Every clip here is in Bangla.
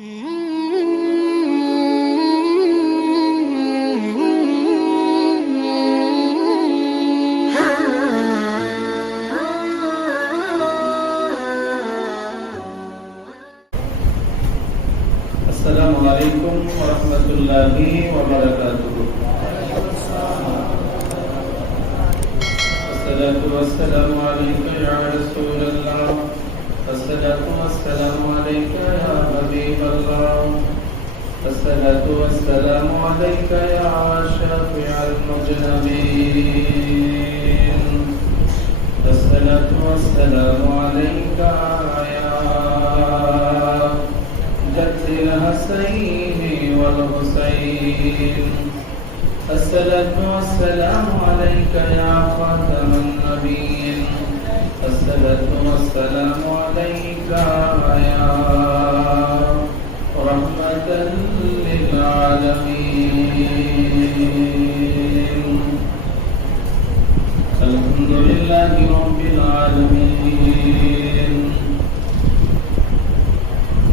Assalamualaikum warahmatullahi wabarakatuh. Assalatu wassalamu alayka ya Rasulullah. Assalatu wassalamu alayka ya Habiballah. Assalatu wassalamu alayka ya Syafi'al mujnabin. Assalatu wassalamu alayka ya جد الحسين والحسين. الصلاة والسلام عليك يا خاتم النبيين. الصلاة والسلام عليك يا رحمة للعالمين. الحمد لله رب العالمين،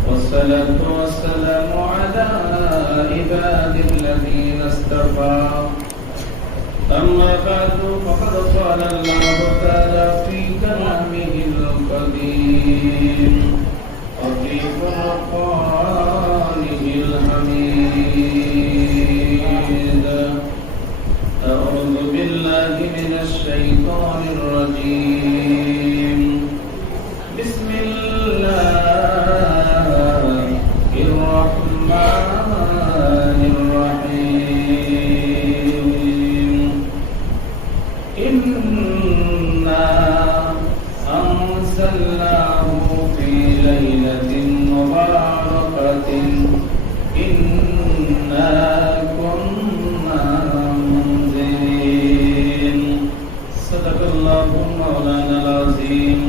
والصلاة والسلام على عباد الذين اصطفى. أما بعد فقد قال الله تعالى في كلامه القديم وفي قرآنه الحميد. أعوذ بالله من الشيطان الرجيم. بسم الله الرحمن الرحيم. إنا أنزلناه في ليلة مباركة إنا كنا منذرين. صدق الله مولانا العظيم.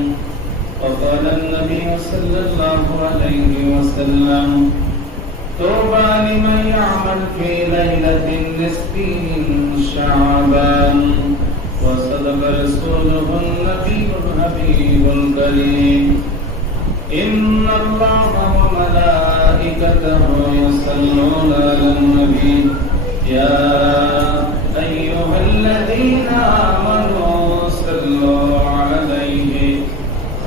وقال النبي صلى الله عليه وسلم: طوبى لمن يعمل في ليلة النصف من شعبان. وصدق رسوله النبي الحبيب الكريم. إن الله وملائكته يصلون على النبي يا أيها الذين آمنوا صلوا عليه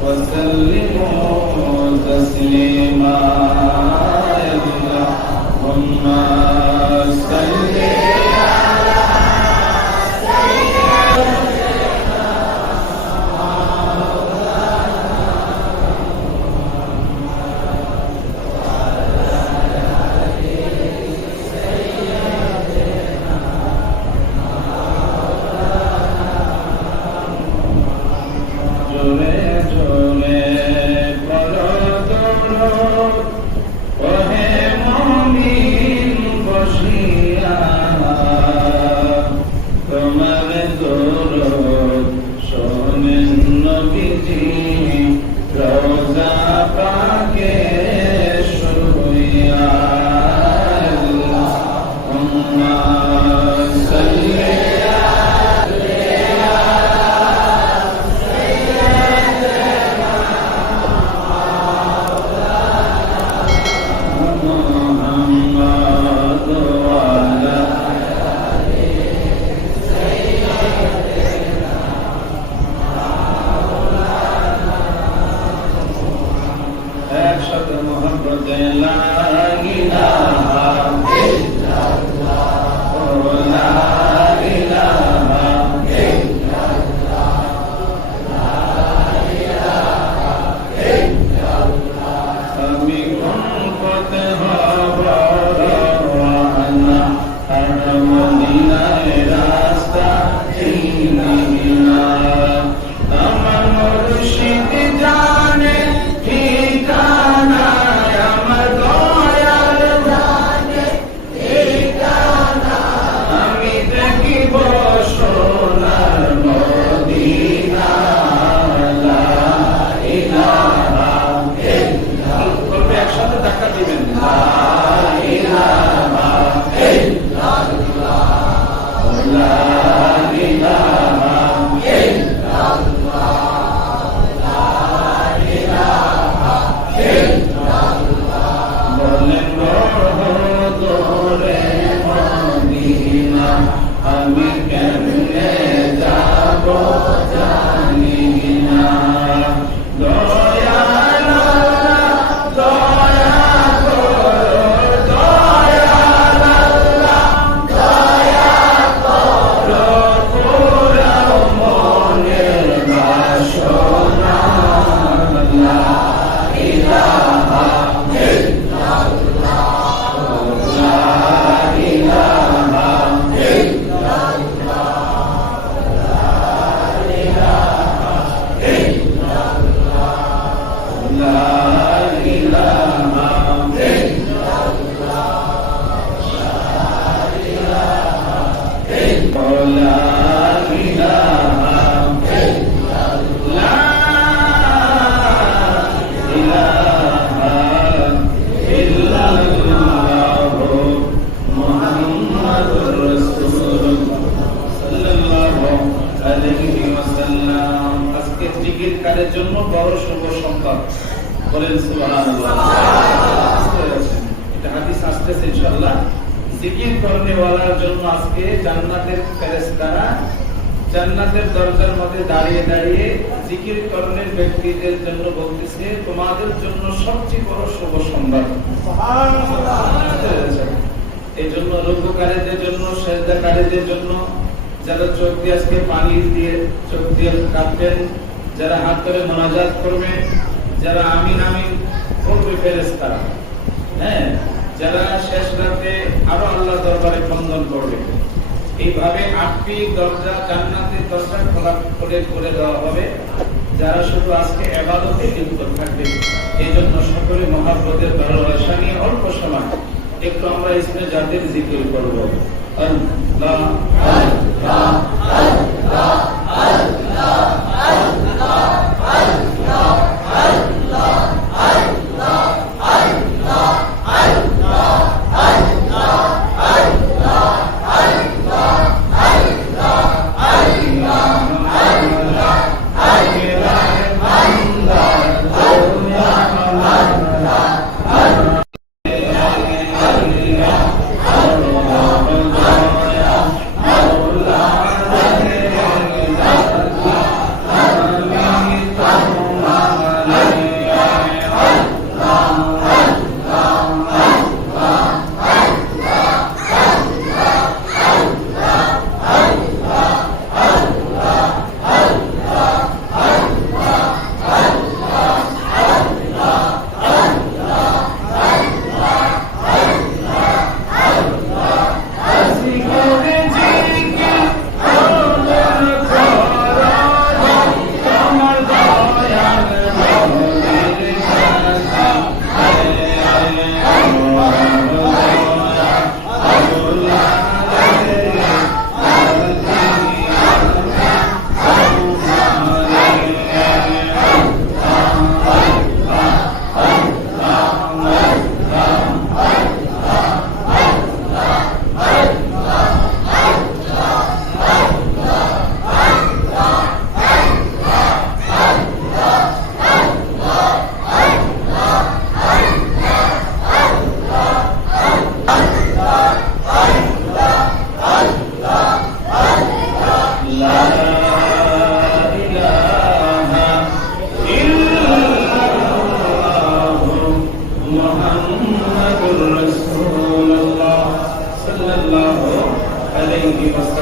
وسلموا تسليما. اللهم صل على سيدنا जाने ठिकाना या मदोया করনেওয়ালার জন্য আজকে জান্নাতের ফেরেশতারা জান্নাতের দরজার মধ্যে দাঁড়িয়ে দাঁড়িয়ে জিকির করনের ব্যক্তিদের জন্য বলতেছে, তোমাদের জন্য সবচেয়ে বড় শুভ সংবাদ। এই জন্য রুকুকারীদের জন্য, সেজদাকারীদের জন্য, যারা চোখ দিয়ে আজকে পানি দিয়ে চোখ দিয়ে কাঁদবেন, যারা হাত ধরে মোনাজাত করবে, যারা আমিন আমিন করবে ফেরেশতারা, হ্যাঁ, যারা শেষ রাতে আরো আল্লাহ দরবারে বন্দন করবে, এইভাবে 8টি দরজা জান্নাতের দরজা খোলা করে দেওয়া হবে যারা শুধু আজকে ইবাদতে লিপ্ত থাকবে। এই জন্য সকলে মহাব্বতের ভালোবাসা নিয়ে অল্প সময় একটু আমরা ইসমে জাতের জিকির করব। আল্লাহ আল্লাহ আল্লাহ আল্লাহ আল্লাহ আল্লাহ আল্লাহ আল্লাহ আল্লাহ আল্লাহ আল্লাহ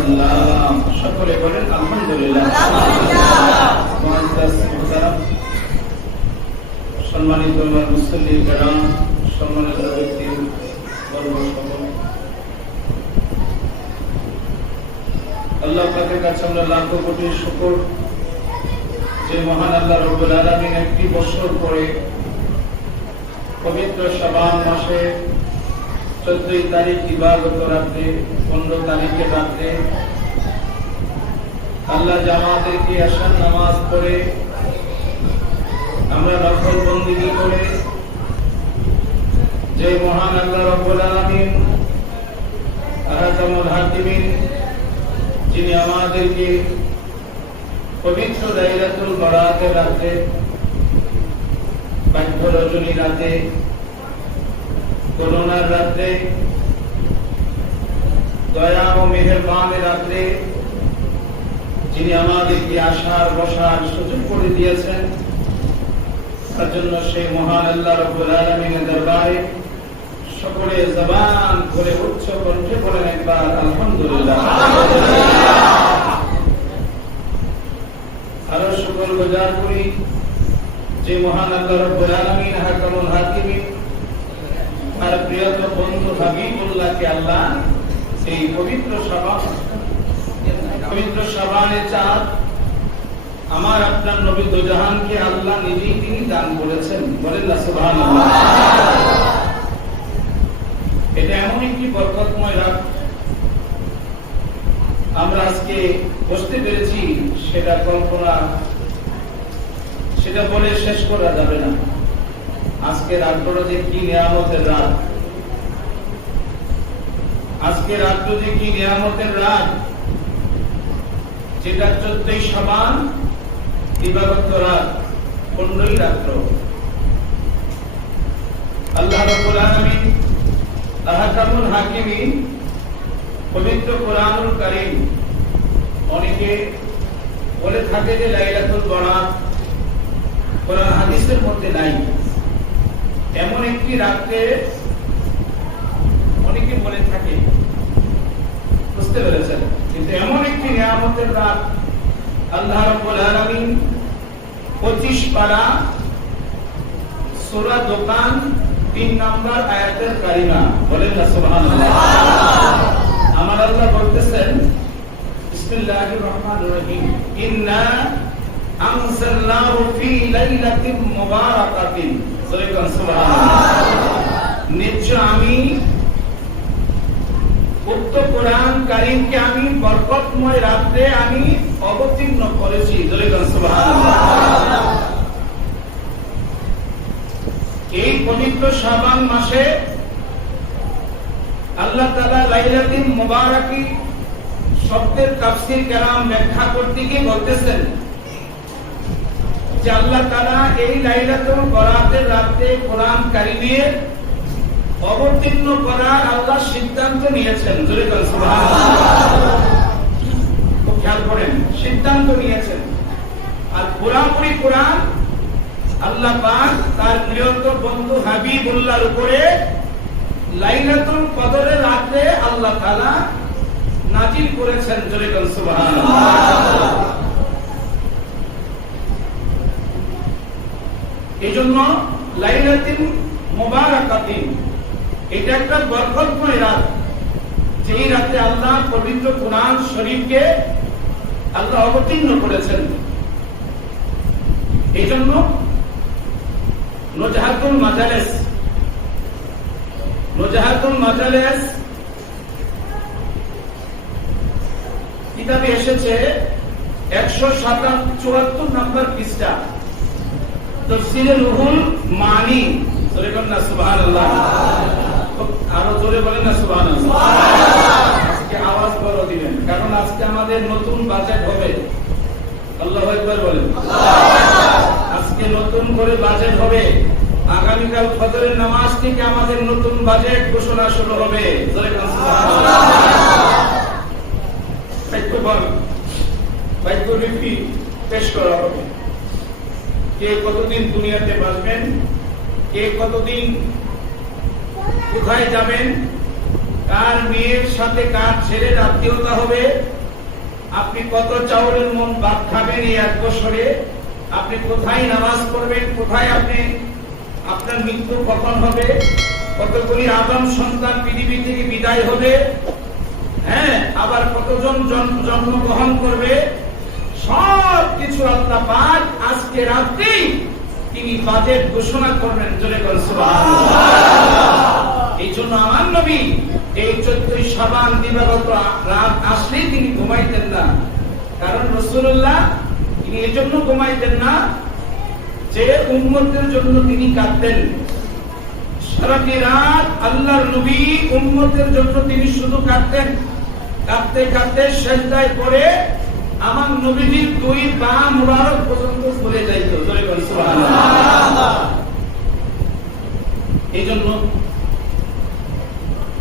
আল্লাহ সকলে বলেন আলহামদুলিল্লাহ। সম্মানিত মুসল্লি কেরাম, সম্মানিত ব্যক্তি বর্গ সকল, আল্লাহ পাকের কাছে আমরা লাখো কোটি শুকর যে মহান আল্লাহ রব্বুল আলামিন একটি বছর পরে পবিত্র শাবান মাসে 14 তারিখ দিবাগত রাতে 15 তারিখে রাতে আল্লাহ জামাতেরকে আসার নামাজ পড়ে আমরা নফল বন্দেগী করে যে মহান আল্লাহ রব্বুল আলামিন আহকামুল হাকিমিন যিনি আমাদেরকে পবিত্র লাইলাতুল বারাতের রাতে, বাধ্য রজনী রাতে, করোনার রাতে, দয়া ও মেহেরবানের রাতে যিনি আমাদেরকে আসার বসার সুযোগ করে দিয়েছেন, তার জন্য সেই মহান আল্লাহ রাব্বুল আলামিনের দরবারে সকলে জবান করে উচ্চ কণ্ঠে বলেন একবার আলহামদুলিল্লাহ। আরো শুকর গুজার করি যে মহান আল্লাহ রাব্বুল আলামিন হাকামুল হাকিমিন আর প্রিয়তম বন্ধু হাবিবুল্লাহকে আল্লাহ সেই পবিত্র শাবানের চাঁদ আমার আপনার নবী দুজাহানকে আল্লাহ নিজেই তিনি দান করেছেন, বলেন না সুবহানাল্লাহ। এটা এমন একটি বরকতময় রাত আমরা আজকে বসতে পেরেছি, সেটা কল্পনা, সেটা বলে শেষ করা যাবে না। আজকে রাতটা যে কি নিয়ামতের রাত, আজকে রাতটা যে কি নিয়ামতের রাত, যেটা 14 শাবান দিবাগত রাত 15ই রাত্র আল্লাহ রাব্বুল আলামিন আহকামুল হাকিমিন পবিত্র কোরআনুল কারীম অনেকে বলে থাকে যে লাইলাতুল বরাত কোরআন হাদিসের মধ্যে নাই। এমন একটি রাতে অনেকে বলে থাকে, বুঝতে পেরেছেন? কিন্তু এমন একটি নিয়ামতের রাত আল্লাহ রাব্বুল আলামিন 25 পারা সূরা দোকান 3 নম্বর আয়াতের কারিমা বলেন না সুবহানাল্লাহ। আমার আল্লাহ বলতেছেন বিসমিল্লাহির রহমানির রহিম ইন্না আনজালনাহু ফি লাইলাতিন মুবারাকাতিন সুবহানাল্লাহ। নিশ্চয় আমি উক্ত কোরআন কারীমকে আমি বরকতময় রাতে আমি অবতীর্ণ করেছি সুবহানাল্লাহ। এই পবিত্র শাবান মাসে আল্লাহ তাআলা লাইলাতুল মুবারাকি শব্দের তাফসীর কেরাম ব্যাখ্যা করতে গিয়ে বলতেছেন যে আল্লাহ তাআলা এই লাইলাতুল বরাতের রাতে কোরআন কারীমের অবতীর্ণ করার আল্লাহ সিদ্ধান্ত নিয়েছেন। জোরে বলেন সুবহানাল্লাহ। খুব খেয়াল করেন, সিদ্ধান্ত নিয়েছেন। আর পুরাপুরি কোরআন আল্লাহ পাক তার প্রিয়তম বন্ধু হাবিবুল্লাহর উপরে লাইলাতুল কদরের রাতে আল্লাহ তাআলা নাজিল করেছেন। জোরে বলেন সুবহানাল্লাহ। এজন্য লাইলাতুল মুবারাকাতিন এটা একটা বরকতময় রাত, যেই রাতে আল্লাহ পবিত্র কোরআন শরীফকে আল্লাহ অবতীর্ণ করেছেন। এজন্য নুজহাতুল মাজালিস কিতাবে এসেছে 174 নম্বর পৃষ্ঠা তাফসীরে রুহুল মানি। জোরে বলেন না সুবহানাল্লাহ। আরো জোরে বলেন না সুবহানাল্লাহ। আজকে আওয়াজ বড় দিবেন, কারণ আজকে আমাদের নতুন বাজেট হবে। আল্লাহু আকবার বলেন। আজকে নতুন করে বাজেট হবে। আগামীকাল ফজরের নামাজ থেকে আমাদের নতুন বাজেট ঘোষণা শুরু হবে। জোরে বলেন সুবহানাল্লাহ। বাক্যলিপি পেশ করা হবে। কে কতদিন দুনিয়াতে বাঁচবেন, কে কতদিন কোথায় যাবেন, কার মেয়ের সাথে কার ছেলের আত্মীয়তা হবে, আপনি কত চাউলের মন ভাত খাবেন এই 1 বছরে, আপনি কোথায় নামাজ পড়বেন, কোথায় আপনি আপনার মৃত্যু কখন হবে, কতগুলি আদম সন্তান পৃথিবী থেকে বিদায় হবে, হ্যাঁ, আবার কতজন জন্মগ্রহণ করবে, সব কিছু আল্লাহ পাক আজকে রাতেই তিনি বাজেট ঘোষণা করবেন। জোরে বলেন সুবহানাল্লাহ। এই জন্য আমার নবী এই 14 শাবান দিবাগত রাত আসলেই তিনি ঘুমাইতেন না। কারণ রাসূলুল্লাহ তিনি এই জন্য ঘুমাইতেন না যে উম্মতের জন্য তিনি কাঁদতেন। সারাটি রাত আল্লাহর নবী উম্মতের জন্য তিনি শুধু কাঁদতেন। কাঁদতে কাঁদতে সিজদায় পড়ে আমার নবীজির 2 পা মুবারক পর্যন্ত ফুলে যাইত। জোরে বলেন সুবহানাল্লাহ। এইজন্য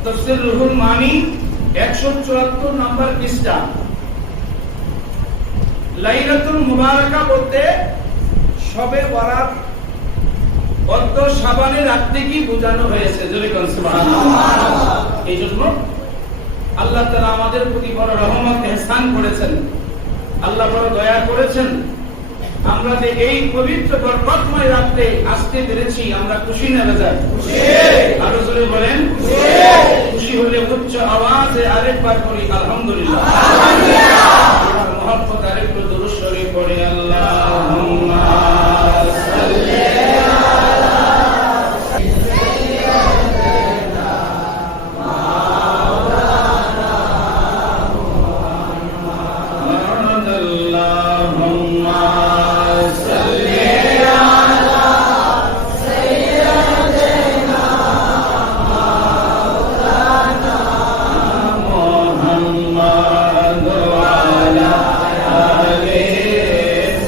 তাফসীর রুহুল মানি 174 নম্বর পৃষ্ঠা লাইলাতুল মুবারাকা বলতে শবে বরাত অর্থ শাবানের রাত থেকেই বোঝানো হয়েছে। জোরে বলেন সুবহানাল্লাহ। এইজন্য আল্লাহ তাআলা আমাদের প্রতি বড় রহমত ইহসান করেছেন, আল্লাহ বড় দয়া করেছেন। আমরা যে এই পবিত্র বরকতময় রাতে আসতে পেরেছি, আমরা খুশি না বেজার? খুশি। আরো জোরে বলেন খুশি। খুশি হলে উচ্চ আওয়াজে আরেকবার বলি আলহামদুলিল্লাহ। আলহামদুলিল্লাহ। মহব্বত আরেকটু দুরূদ শরীফ পড়ি আল্লাহুম্মা সাল্লি আলা সাইয়্যিদিনা মাওলানা মুহাম্মদ। আল্লাহুম্মা সাল্লি আলা সাইয়্যিদিনা মাওলানা মুহাম্মদ ওয়া আলা আলি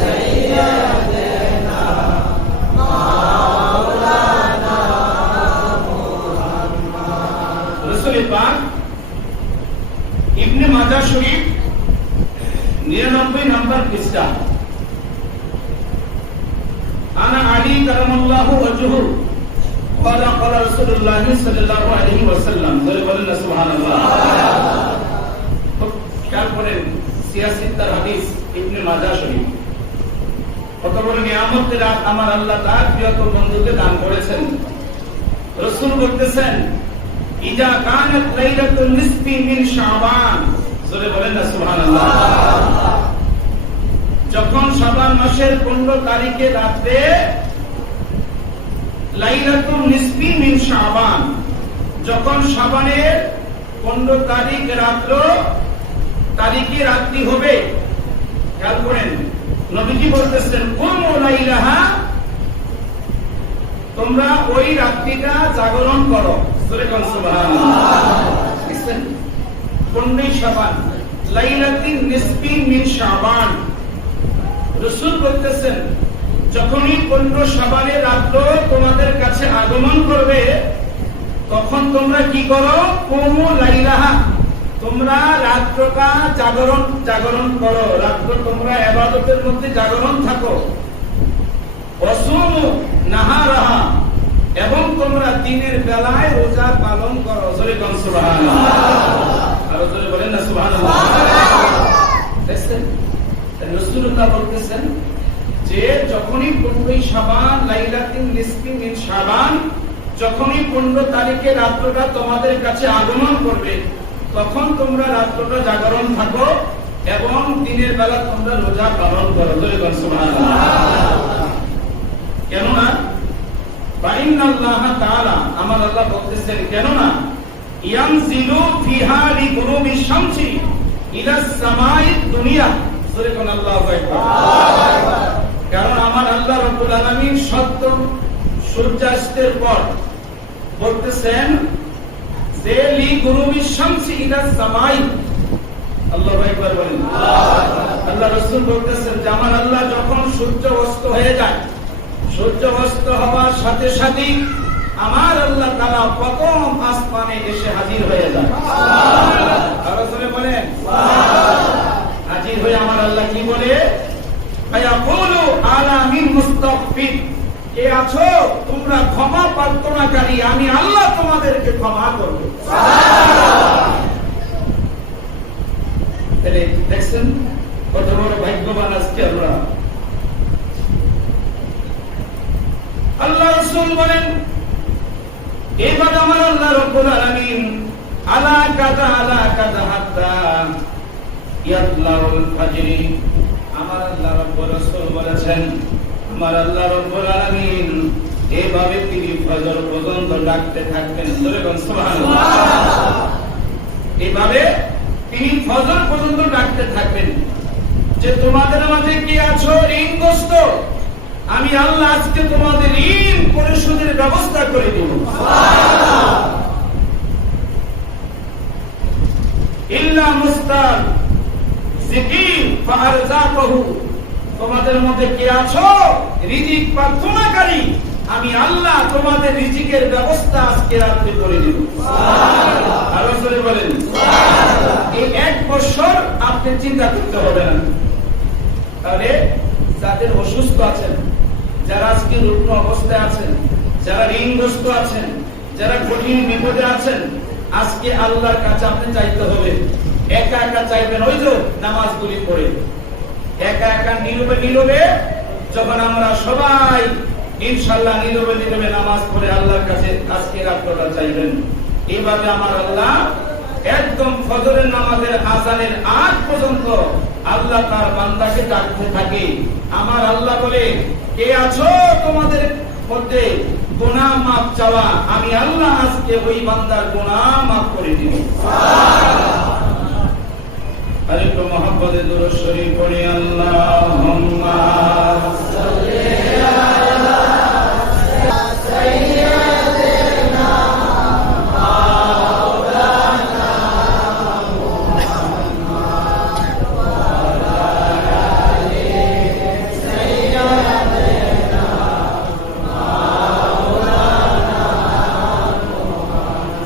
সাইয়্যিদিনা মাওলানা মুহাম্মদ। রাসূল পাক মাজাহ শরীফ 99 নম্বর পৃষ্ঠা। আনা আলী কারামাল্লাহু ওয়াজহু قال قال رسول الله صلى الله عليه وسلم বলেন না সুবহানাল্লাহ। খেয়াল করেন 86 তার হাদিস ইবনে মাজাহ শরীফ। কত বড় নিয়ামতের রাত আমার আল্লাহ তার প্রিয়তম বন্ধুকে দান করেছেন। রাসূল বলতেছেন ইজা কানাত লাইলাতুন নিসফি মিন শাবান, জোরে বলেন না সুবহানাল্লাহ। যখন শাবান মাসের 15 তারিখে রাতে লাইলাতুন নিসফি মিন শাবান, যখন শাবানের 15 তারিখ তারিখে রাত্রি হবে, খেয়াল করেন নবীজি বলতেছেন কুমু লাইলাহা, তোমরা ওই রাত্রিটা জাগরণ করো। সূরা সুবহানাল্লাহ। দেখছেন 15 শাবান লাইলাতুন নিসফি মিন শাবান। রাসূল বলতেছেন যখনই 15 শাবানের রাত তোমাদের কাছে আগমন করবে, তখন তোমরা কি করো? কুমু লাইলাহা, তোমরা রাতটা জাগরণ করো, রাত্র তোমরা ইবাদতের মধ্যে জাগরণ থাকো। ওয়াসুমু নাহারাহা, এবং তোমরা দিনের বেলায় রোজা পালন করো। জোরে কোন সুবহানাল্লাহ। আর জোরে বলেন না সুবহানাল্লাহ। দেখছেন রাসূলুল্লাহ বলতেছেন যে যখনই 15 শাবান লাইলাতুন নিসফি মিন শাবান, যখনই 15 তারিখে রাতটা তোমাদের কাছে আগমন করবে, তখন তোমরা রাতটা জাগরণ থাকো এবং দিনের বেলা তোমরা রোজা পালন করো। জোরে বলেন সুবহানাল্লাহ। কেননা বাইনাল্লাহ তাআলা, আমার আল্লাহ বলতেছেন কেননা ইয়ানজিলু ফিহা লিগুরুবি শামসি ইলা সামাই দুনিয়া। জোরে কোন আল্লাহু আকবার। কারণ আমার আল্লাহ রাব্বুল আলামিন সত্য সূর্যাস্তের পর বলতেছেন যে লিগুরুবি শামসি ইলা সামাই, আল্লাহু আকবার বলেন। আল্লাহ রাসূল বলতেছেন যে আমার আল্লাহ যখন সূর্য অস্ত হয়ে যায়, সূর্য অস্ত হওয়ার সাথে সাথে আমার আল্লাহ তাআলা প্রথম আসমানে এসে হাজির হয়ে যায়। আরো জোরে বলেন হাজির হয়ে আমার আল্লাহ কি বলে? আয়াকুলু আলা মিন মুস্তাগফির, কে আছো তোমরা ক্ষমা প্রার্থনাকারী, আমি আল্লাহ তোমাদেরকে ক্ষমা করব। তাহলে দেখছেন কত বড় ভাগ্যবান আজকে আমরা। আল্লাহ রাসূল বলেন এবার আমার আল্লাহ রাব্বুল আলামিন আলা কাযা হাত্তা ইয়াতলাউল ফাজরি, আমার আল্লাহ রাব্বুল রাসূল বলেছেন আমার আল্লাহ রাব্বুল আলামিন এইভাবে তিনি ফজর পর্যন্ত ডাকতে থাকতেন। জোরে বলেন সুবহানাল্লাহ। এইভাবে তিনি ফজর পর্যন্ত ডাকতে থাকবেন যে তোমাদের মাঝে কি আছো ঋণগ্রস্ত, আমি আল্লাহ আজকে তোমাদের ঋণ পরিশোধের ব্যবস্থা করে দেব। ইল্লা মুস্তার জিকির ফারজাকাহু, তোমাদের মধ্যে কে আছো রিজিক প্রার্থনাকারী, আমি আল্লাহ তোমাদের রিজিকের ব্যবস্থা আজকে রাতে করে দেব। সুবহানাল্লাহ। আরো জোরে বলেন সুবহানাল্লাহ। এই এক বছর আপনি চিন্তা করতে হবে না। তাহলে যাদের অসুস্থ আছেন, যারা আজকে রুগ্ন অবস্থায় আছেন, যারা ঋণগ্রস্ত আছেন, যারা কঠিন বিপদে আছেন, আজকে আল্লাহর কাছে আপনি চাইতে হবে। একা একা চাইবেন, ওই যে নামাজগুলি পড়ে একা একা নীরবে যখন আমরা সবাই ইনশাআল্লাহ নীরবে নামাজ পড়ে আল্লাহর কাছে আজকে রাতটা চাইবেন। এইভাবে আমার আল্লাহ একদম ফজরের নামাজের আযানের আগ পর্যন্ত আল্লাহ তার বান্দাকে ডাকতে থাকে। আমার আল্লাহ বলে কে আছো তোমাদের মধ্যে গুনাহ মাফ চাওয়া, আমি আল্লাহ আজকে ওই বান্দার গুনাহ মাফ করে দিব। সুবহানাল্লাহ। আরে তো মুহাম্মদে দুরূদ শরীফ পড়ি আল্লাহুম্মা সাল্লি আলা সাইয়্যিদিনা মাওলানা মুহাম্মদ ওয়া আলা আলি সাইয়্যিদিনা মাওলানা মুহাম্মদ।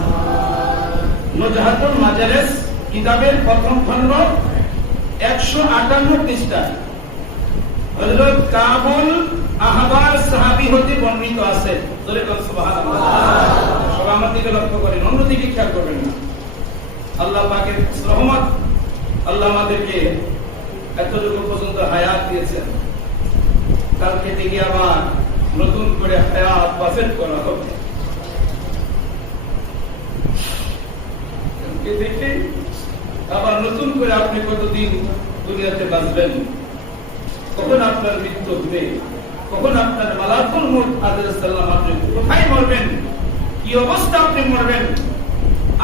নুজহাতুল মাজলিস কিতাবের প্রথম খণ্ড 158 পৃষ্ঠা হযরত কাবুল আহবার সাহাবী হতে বর্ণিত আছে। জোরে বলেন সুবহানাল্লাহ। সবাই আমার দিকে লক্ষ্য করেন, অন্যদিকে খেয়াল করবেন না। আল্লাহ পাকের রহমত, আল্লাহ আমাদেরকে এতটুকু পর্যন্ত হায়াত দিয়েছেন। কালকে থেকে আবার নতুন করে হায়াত বাসেট করা হবে। দেখে আবার নতুন করে আপনি কতদিন দুনিয়াতে বাঁচবেন, কখন আপনার মৃত্যু হবে, কখন আপনার মালাকুল মউত আলাইহিস সালাম আপনি কোথায় মরবেন, কি অবস্থা আপনি মরবেন,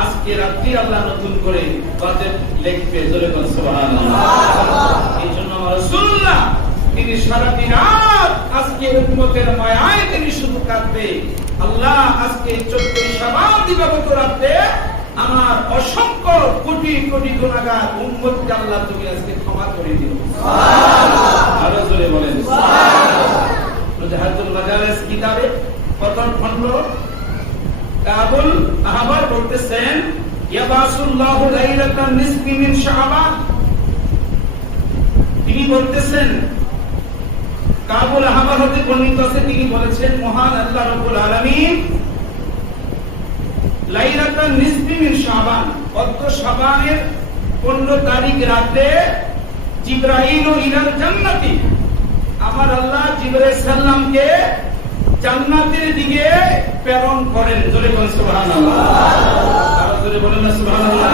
আজকে রাত্রি আল্লাহ নতুন করে বাজেট লিখবে। জোরে বলেন সুবহানাল্লাহ। এই জন্য রাসূলুল্লাহ তিনি সারাটি রাত আজকে উম্মতের মায়ায় তিনি শুধু কাঁদবে, আল্লাহ আজকে 14 শাবান দিবাগত রাতে আমার অসংখ্য কোটি কোটি গুনাহগার উম্মতকে আল্লাহ তুমি আজকে ক্ষমা করে দিও। সুবহানাল্লাহ। আরো জোরে বলেন সুবহানাল্লাহ। মুজাহিদুল মাজালিস কিতাবে প্রথম খণ্ড কাবুল আহবার বলতেছেন, ইয়াবাসুল্লাহু লাইলাতান নিসফি মিন শাবান। তিনি বলতেছেন, কাবুল আহবার হতে বর্ণিত আছে, তিনি বলেছেন মহান আল্লাহ রাব্বুল আলামিন লাইলাতান নিসফি মিন শাবান, অর্থ শাবানের 15 তারিখ রাতে জিবরাইল ইলাল জান্নাতি, আমার আল্লাহ জিবরাইল সাল্লামকে জান্নাতের দিকে প্রেরণ করেন। জোরে বলেন সুবহানাল্লাহ। আর জোরে বলেন না সুবহানাল্লাহ।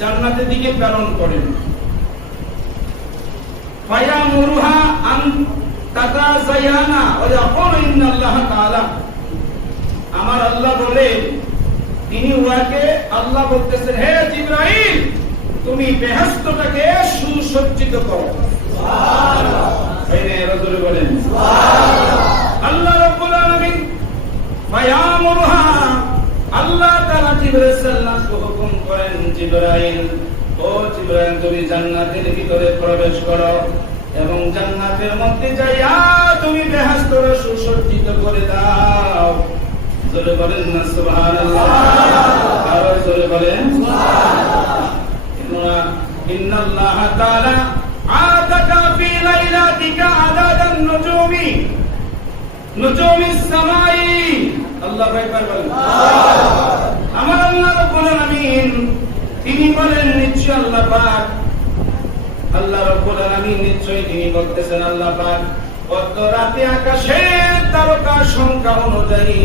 জান্নাতের দিকে প্রেরণ করেন। ফায়ামুরুহা আন তাতাযায়ানা ওয়া ইয়াকুলু ইন্নাল্লাহা তাআলা, আমার আল্লাহ বলে তিনি উহাকে, আল্লাহ বলতেছেন হে জিবরাইল তুমি বেহেশতটাকে সুসজ্জিত করো। সুবহানাল্লাহ। তাইলে রাসূল বলেন সুবহানাল্লাহ। আল্লাহ রাব্বুল আলামিন ফায়ামুরুহা, আল্লাহ তাআলা জিবরাইল সাল্লাল্লাহু হুকুম করেন, জিবরাইল ও জিবরাইল তুমি জান্নাতের ভিতরে প্রবেশ করো এবং জান্নাতের মধ্যে যাইয়া তুমি বেহেশতটা সুসজ্জিত করে দাও। জোরে বলেন না সুবহানাল্লাহ। আর জোরে বলেন সুবহানাল্লাহ। ইন্নাল্লাহা তাআলা আতাকা ফি লাইলাতিকা আদাদান নুজুমি নুজুমিস সামাই। আল্লাহু আকবার বলেন। আমার আল্লাহ রাব্বুল আলামিন তিনি বলেন, নিশ্চয় আল্লাহ পাক, আল্লাহ রাব্বুল আলামিন নিশ্চয় তিনি বলতেছেন আল্লাহ পাক কত রাতে আকাশের তারকা সংখ্যা অনুযায়ী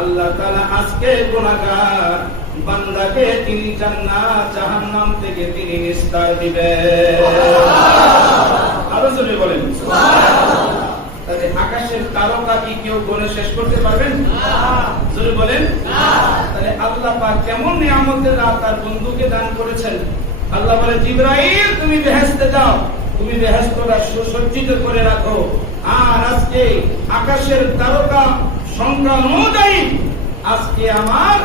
আল্লাহ তাআলা আজকে গুনাহগার বান্দাকে তিনি জান্নাত জাহান্নাম থেকে তিনি নিস্তার দিবেন। আরো জোরে বলেন সুবহানাল্লাহ। তাহলে আকাশের তারকা কি কেউ গুনে শেষ করতে পারবেন? না। জোরে বলেন না। তাহলে আল্লাহ পাক কেমন নিয়ামতের রাত তার বন্ধুকে দান করেছেন। আল্লাহ বলে জিবরাইল তুমি বেহেশতে যাও, তুমি বেহেশতটা সুসজ্জিত করে রাখো, আর আজকে আকাশের তারকা সংখ্যা অনুযায়ী আজকে আমার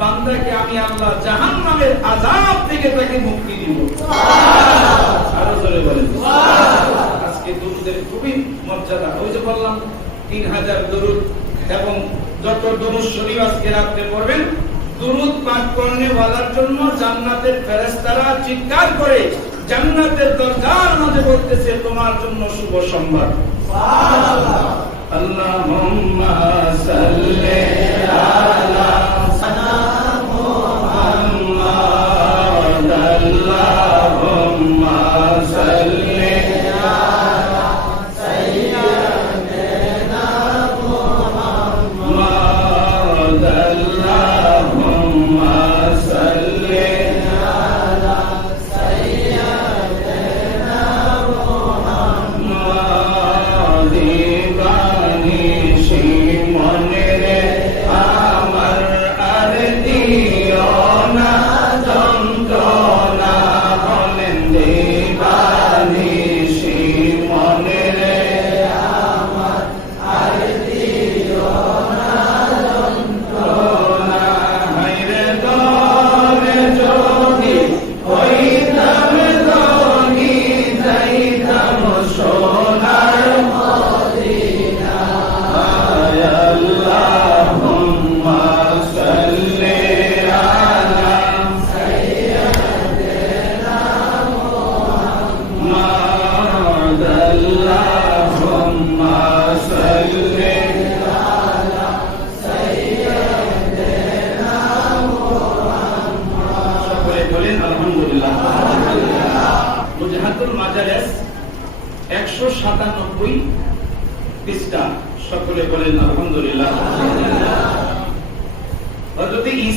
বান্দাকে আমি আল্লাহ জাহান্নামের আযাব থেকে তাকে মুক্তি দিব। সুবহানাল্লাহ। আরো জোরে বলেন সুবহানাল্লাহ। আজকে দুরুদের খুবই মর্যাদা। ওই যে বললাম 3000 দরুদ, এবং যত দরুদ শরীফ আজকে রাতে পড়বেন, দরুদ পাঠ করনে ওয়ালার জন্য জান্নাতের ফেরেশতারা চিৎকার করে জান্নাতের দরজার মাঝে বলতেছে তোমার জন্য শুভ সংবাদ। সুবহানাল্লাহ। আল্লাহুম্মা সাল্লি আলা আল্লাহুম্মা সাল্লি আলা সাইয়্যিদিনা মুহাম্মাদ। আল্লাহুম্মা সাল্লি আলা সাইয়্যিদিনা মুহাম্মাদ। বানি শিমনে রে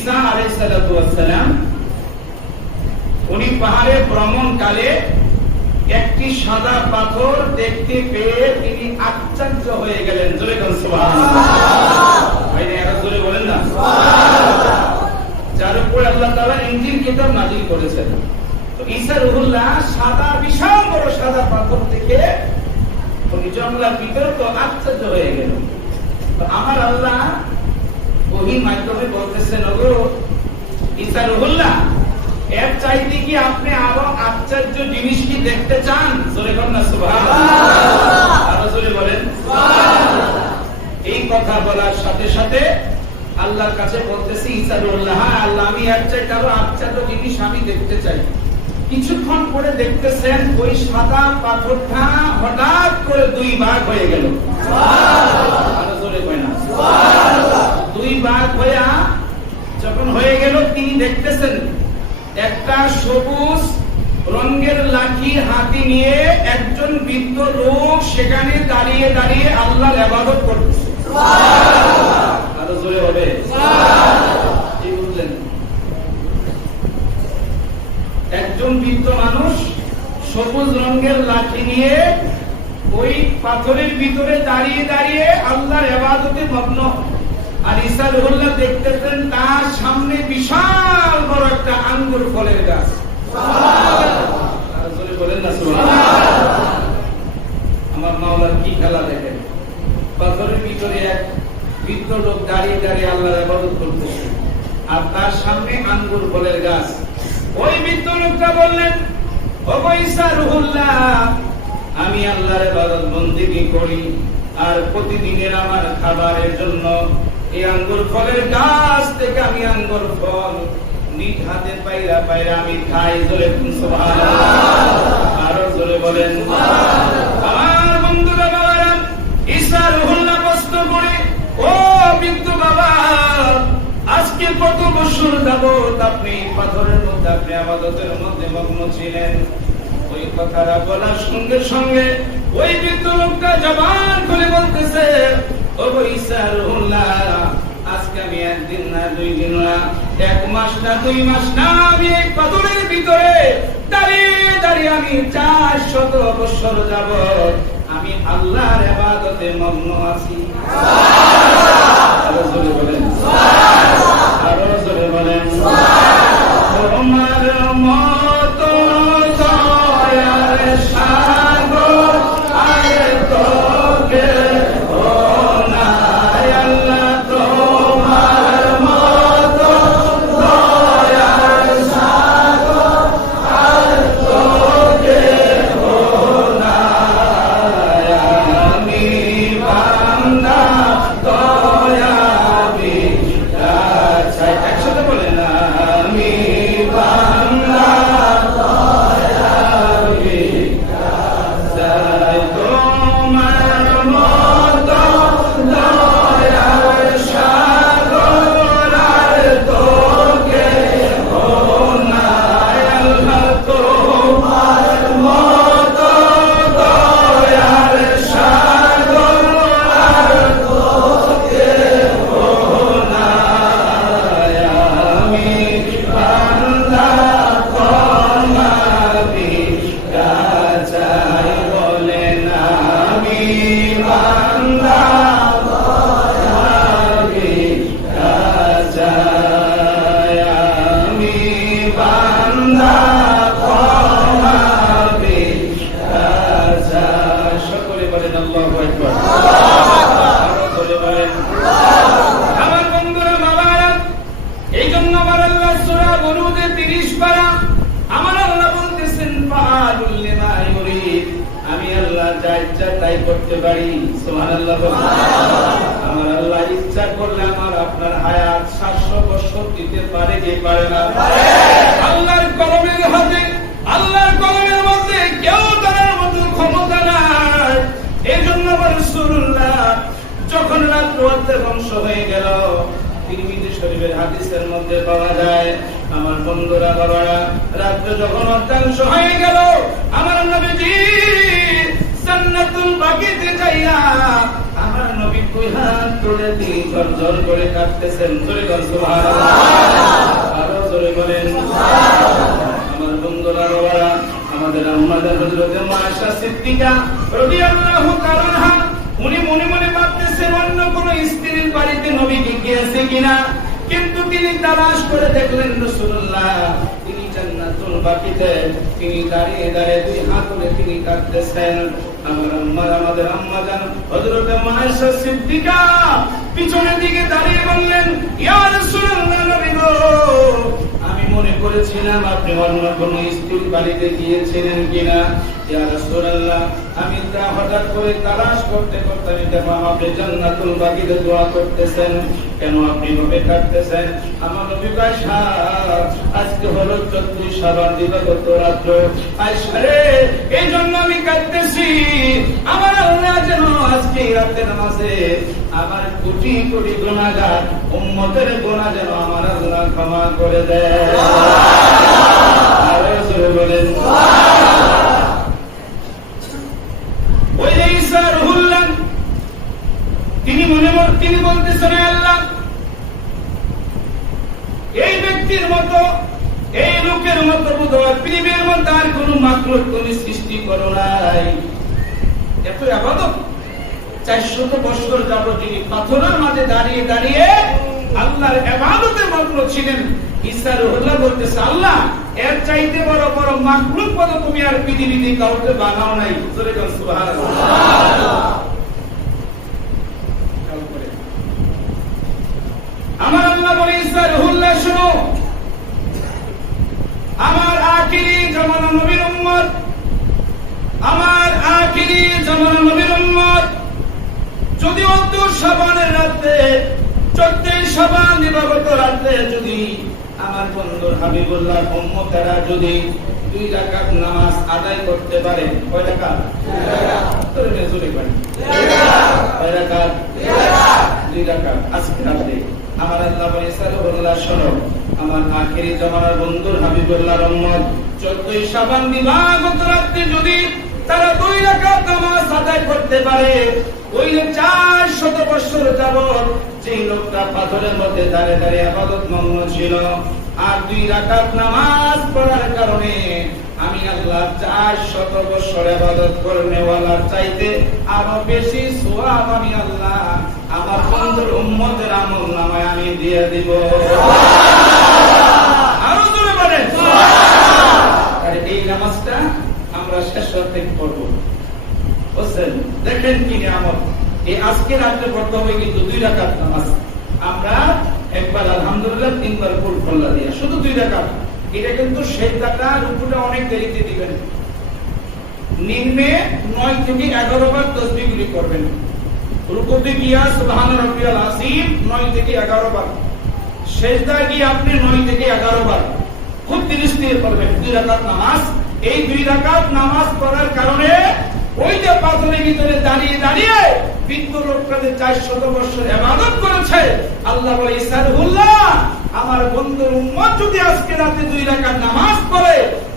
ঈসা আলাইহিস সালাতু ওয়াস সালাম উনি পাহাড়ে ভ্রমণকালে একটি সাদা পাথর দেখতে পেয়ে তিনি আশ্চর্য হয়ে গেলেন। জোরে বলুন সুবহানাল্লাহ। ভাইরা এরা জোরে বলেন না সুবহানাল্লাহ। যার উপর আল্লাহ তাআলা ইনজিল কিতাব নাযিল করেছেন। তো ঈসা রূহুল্লাহ সাদা বিশাল বড় সাদা পাথর দেখে উনি জঙ্গলের ভিতরে তো আশ্চর্য হয়ে গেল। তো আমার আল্লাহ ওহী মাধ্যমে বলতেছেন, ওগো ঈসা রূহুল্লাহ, এর চাইতে কি আপনি আরো আশ্চর্য জিনিস কি দেখতে চান? জোরে বলেন না সুবহানাল্লাহ। আরো জোরে বলেন সুবহানাল্লাহ। এই কথা বলার সাথে সাথে আল্লাহর কাছে বলতেছি ঈসা রূহুল্লাহ, আল্লাহ আমি এর চাইতে আরো আশ্চর্য জিনিস আমি দেখতে চাই। কিছুক্ষণ পরে দেখতেছেন ওই সাদা পাথরটা হঠাৎ করে দুই ভাগ হয়ে গেল। সুবহানাল্লাহ। আরো জোরে বলেন না সুবহানাল্লাহ। দুই ভাগ হয়ে যখন হয়ে গেল তিনি দেখতেছেন একটা সবুজ রঙের লাঠি হাতে নিয়ে একজন বৃদ্ধ লোক সেখানে দাঁড়িয়ে দাঁড়িয়ে আল্লাহর ইবাদত করতেছে। সুবহানাল্লাহ। আরো জোরে হবে সুবহানাল্লাহ। কি বললেন? একজন বৃদ্ধ মানুষ সবুজ রঙের লাঠি নিয়ে ওই পাথরের ভিতরে দাঁড়িয়ে দাঁড়িয়ে আল্লাহর ইবাদতে মগ্ন। আর ঈসা রূহুল্লাহ দেখতেছেন তার সামনে বিশাল বড় একটা আঙ্গুর ফলের গাছ। সুবহানাল্লাহ। আর জোরে বলেন না সুবহানাল্লাহ। আমার মাওলার কি খেলা দেখেন। পাথরের ভিতরে এক বৃদ্ধ লোক দাঁড়িয়ে দাঁড়িয়ে আল্লাহর ইবাদত করতেছে আর তার সামনে আঙ্গুর ফলের গাছ। ওই বৃদ্ধ লোকটা বললেন, ওগো ঈসা রূহুল্লাহ, আমি আল্লাহর ইবাদত বন্দেগী করি আর প্রতিদিনের আমার খাবারের জন্য এই আঙ্গুর ফলের গাছ থেকে আমি আঙ্গুর ফল নিজ হাতে পাইরা পাইরা আমি খাই। জোরে সুবহানাল্লাহ। আরো জোরে বলেন সুবহানাল্লাহ। আমার বন্ধুরা বাবারা, ঈসা রূহুল্লাহ প্রশ্ন করে, ও বৃদ্ধ বাবা, আজকে কত বছর যাবত আপনি পাথরের মধ্যে আপনি ইবাদতের মধ্যে মগ্ন ছিলেন? ওই কথাটা বলার সঙ্গে সঙ্গে ওই বৃদ্ধ লোকটা জবান খুলে বলতেছে, ওগো ঈসা রূহুল্লাহ, আজকে আমি একদিন না দুই দিন না এক মাস না দুই মাস না আমি এই পাথরের ভিতরে দাঁড়িয়ে দাঁড়িয়ে আমি 400 বছর যাবত আমি আল্লাহর ইবাদতে মগ্ন আছি। সুবহানাল্লাহ। আরো জোরে বলেন সুবহানাল্লাহ। আরো জোরে বলেন সুবহানাল্লাহ। তোমার মতো দয়ার সাগর আর তোকে করতে পারি। সুবহানাল্লাহ। আমার আল্লাহ ইচ্ছা করলে আমার আপনার হায়াত 700 বছর দিতে পারে কি পারে না? আল্লাহর কলমের হাতে, আল্লাহর কলমের মধ্যে কেউ তার মতো ক্ষমতা নাই। এজন্য রাসূলুল্লাহ যখন রাত ধ্বংস হয়ে গেল, তিরমিজি শরীফের হাদিসের মধ্যে পাওয়া যায়, আমার বন্ধুরা বাবারা, রাত যখন ধ্বংস হয়ে গেল, আমার নবীজি জান্নাতুল বাকিতে যাইয়া আমার আমার নবী দুই হাত তুলে তিনি ঝরঝর করে কাঁদতেছেন। জোরে বলেন সুবহানাল্লাহ। আরো জোরে বলেন আমার বন্ধুরা বাবারা, আমাদের আম্মাদের হযরত আয়েশা সিদ্দিকা রাদিয়াল্লাহু তাআলা আনহা উনি মনে মনে ভাবতেছেন অন্য কোন স্ত্রীর বাড়িতে নবী গিয়েছে কিনা, কিন্তু তিনি তালাশ করে দেখলেন রাসূলুল্লাহ তিনি জান্নাতুল বাকিতে তিনি দাঁড়িয়ে দাঁড়িয়ে দুই হাত তুলে তিনি কাঁদতেছেন। আমাদের আম্মা জান হযরত আয়েশা সিদ্দিকা পিছনের দিকে দাঁড়িয়ে বললেন, ইয়া রাসূলুল্লাহ, নবী গো, আমি মনে করেছিলাম আপনি অন্য কোন স্ত্রীর বাড়িতে গিয়েছিলেন কিনা। ইয়া রাসূলুল্লাহ, আমি তা হঠাৎ করে তালাশ করতে করতে আমি দেখলাম আপনি জান্নাতুল বাকিতে দোয়া করতেছেন। কেন আপনি ভাবে কাঁদতেছেন? আমার নবী আয়েশা, আজকে হলো 14 শাবান দিবাগত রাত্র। আয়েশা রে, এই জন্য আমি কাঁদতেছি, আমার আল্লাহ যেন আজকে রাতে নামাজে আমার কোটি কোটি গুনাহগার উম্মতের গুনাহ যেন আমার আল্লাহ ক্ষমা করে দেয়। আরো জোরে বলেন ওই যে ঈসা রুহুল্লাহ তিনি বলতেছেন, আল্লাহ এই ব্যক্তির মতো এই লোকের মতো বোধহয় পৃথিবীর মধ্যে আর কোন মাখলুক তুমি সৃষ্টি করো নাই। এত ইবাদত 400 বছর যাবত তিনি পাথরের মাঝে দাঁড়িয়ে দাঁড়িয়ে আল্লাহর ইবাদতে মগ্ন ছিলেন। ঈসা রুহুল্লাহ বলতেছে, আল্লাহ এর চাইতে বড় বড় মাখলুক পদ তুমি আর পৃথিবীতে কাউকে বানাও নাই। জোরে বলেন সুবহানাল্লাহ। আমার আল্লাহ বলে, ঈসা রুহুল্লাহ শুনো, আমার আখিরি জামানা নবীর উম্মত, আমার আখিরি জামানা নবীর উম্মত যদি 14 শাবানের রাতে 14 শাবান দিবাগত রাতে যদি আমার বন্ধুর হাবিবুল্লাহ উম্মতেরা যদি 2 রাকাত নামাজ আদায় করতে পারে, কয় রাকাত? 2 রাকাত। তোরে জোরে পড়ি, 2 রাকাত। কয় রাকাত? 2 রাকাত। আজকে রাতে আমার আল্লাহ বলে, সাল্লাল্লাহু শোনো, আমার আখিরি জামানার বন্ধুর হাবিবুল্লাহর উম্মত 14 শাবান দিবাগত রাতে যদি তারা 2 রাকাত নামাজ আদায় করতে পারে, ওই 400 বছর যাবত যে লোকটা পাথরের মধ্যে দাঁড়িয়ে দাঁড়িয়ে ইবাদত মগ্ন ছিল, আর 2 রাকাত নামাজ পড়ার কারণে আমি আল্লাহ 400 বছর ইবাদত করনেওয়ালার চাইতে আরো বেশি সওয়াব আমি আল্লাহ আমার বন্ধুর উম্মতের আমলনামায় আমি দিয়ে দিব। আরো জোরে বলেন সুবহানাল্লাহ। আর এই নামাজটা আমরা শেষ রাতে পড়ব। বুঝছেন? দেখেন কি নিয়ামত। এই আজকে রাতে পড়তে হবে কিন্তু 2 রাকাত নামাজ। আমরা একবার আলহামদুলিল্লাহ 3 বার কুল ফল্লা দিয়া শুধু 2 রাকাত। এটা কিন্তু সেজদাটা রুকুটা অনেক দেরিতে দিবেন। নিম্নে 9 থেকে 11 বার তাসবিহ গুলি করবেন। রুকুতে গিয়া সুবহান রাব্বিয়াল আযীম 9 থেকে 11 বার। সেজদায় গিয়ে আপনি 9 থেকে 11 বার খুব ধীরে ধীরে পড়বেন। 2 রাকাত নামাজ। এই 2 রাকাত নামাজ পড়ার কারণে ওই যে পাথরের ভিতরে দাঁড়িয়ে দাঁড়িয়ে বৃদ্ধ লোকটা 400 বছর ইবাদত করেছে, আল্লাহ বলে, ঈসা রুহুল্লাহ, আমার বন্ধুর উম্মত যদি আজকে রাতে 2 রাকাত নামাজ পড়ে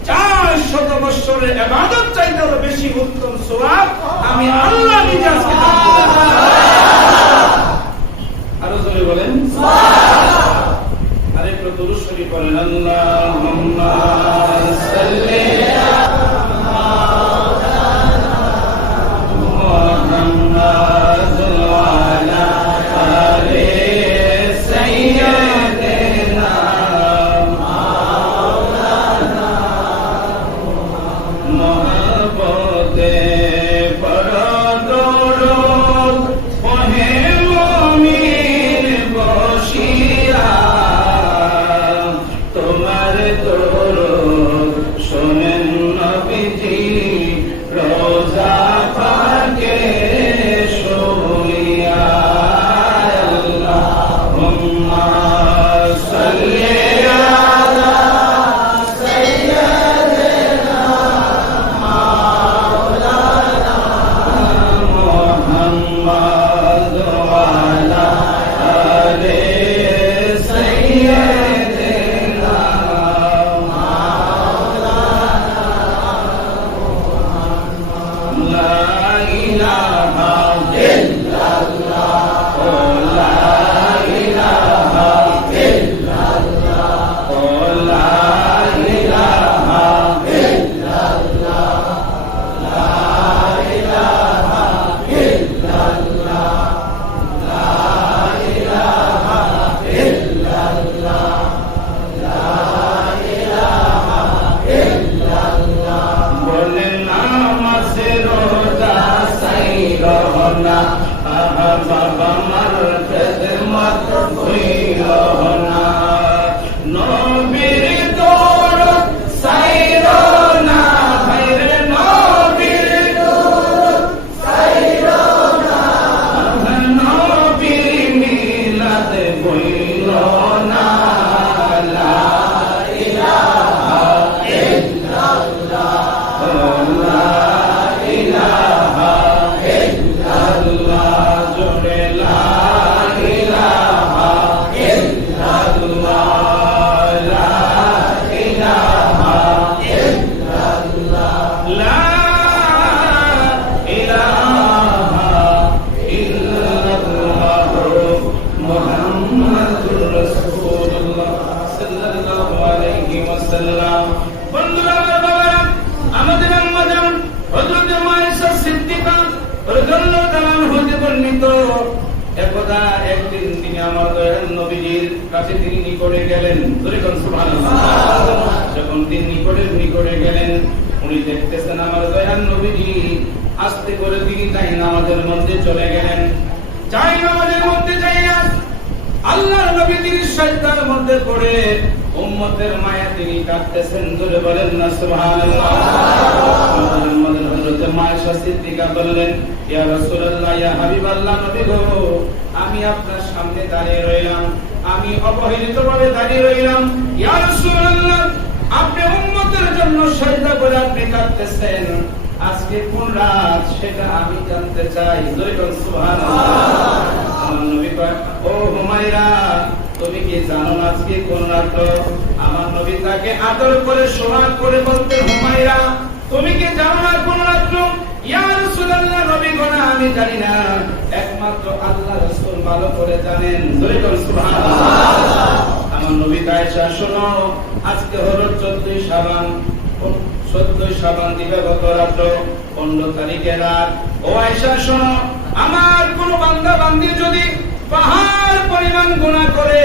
400 বছরের ইবাদত চাইতে আরো বেশি উত্তম সওয়াব আমি আল্লাহ নিজে আজকে দান করব। আরো জোরে বলেন সুবহানাল্লাহ। আরেকটু দুরূদ শরীফ পড়েন, আল্লাহুম্মা সাল্লি La ilaha illallah নবীজির কাছে তিনি নিকটে গেলেন, সুবহানাল্লাহ। যখন তিনি নিকটে গেলেন, উনি দেখতেছেন আমার দয়াল নবীজি আস্তে করে তিনি তাই নামাজের মধ্যে চলে গেলেন। যাই নামাজের মধ্যে যাইয়া আল্লাহর নবী তিনি সিজদার মধ্যে পড়ে উম্মতের মায়া তিনি কাঁদতেছেন, ধরে বলেন না সুবহানাল্লাহ। আমাদের হযরত মায়েশা সিদ্দিকা বললেন, ইয়া রাসূলুল্লাহ, ইয়া হাবিবাল্লাহ, নবী গো, আমি আপনার সামনে দাঁড়িয়ে রইলাম, আমি অবহেলিতভাবে দাঁড়িয়ে রইলাম। ইয়া রাসূলুল্লাহ, আপনি উম্মতের জন্য সিজদা করে আপনি কাঁদতেছেন, আজকে কোন রাত সেটা আমি জানতে চাই, ধরে বলেন সুবহানাল্লাহ। আমার নবী কয়, ও হুমায়রা, তুমি কি জানো আজকে কোন রাত? আমার নবী তাকে আদর করে সোহাগ করে বলতে, হুমায়রা, তুমি কি জানো না কোন রাত? ইয়া রাসূলুল্লাহ, নবী গো, না আমি জানি না, একমাত্র আল্লাহ রাসূল ভালো করে জানেন, ধরে বলেন সুবহানাল্লাহ। আমার নবী আয়েশা, শোনো, আজকে হলো 14 শাবান দিবাগত রাত, 15 তারিখের রাত। ও আয়েশা শোনো, আমার কোন বান্দা বান্দি যদি পাহাড় পরিমাণ গুনাহ করে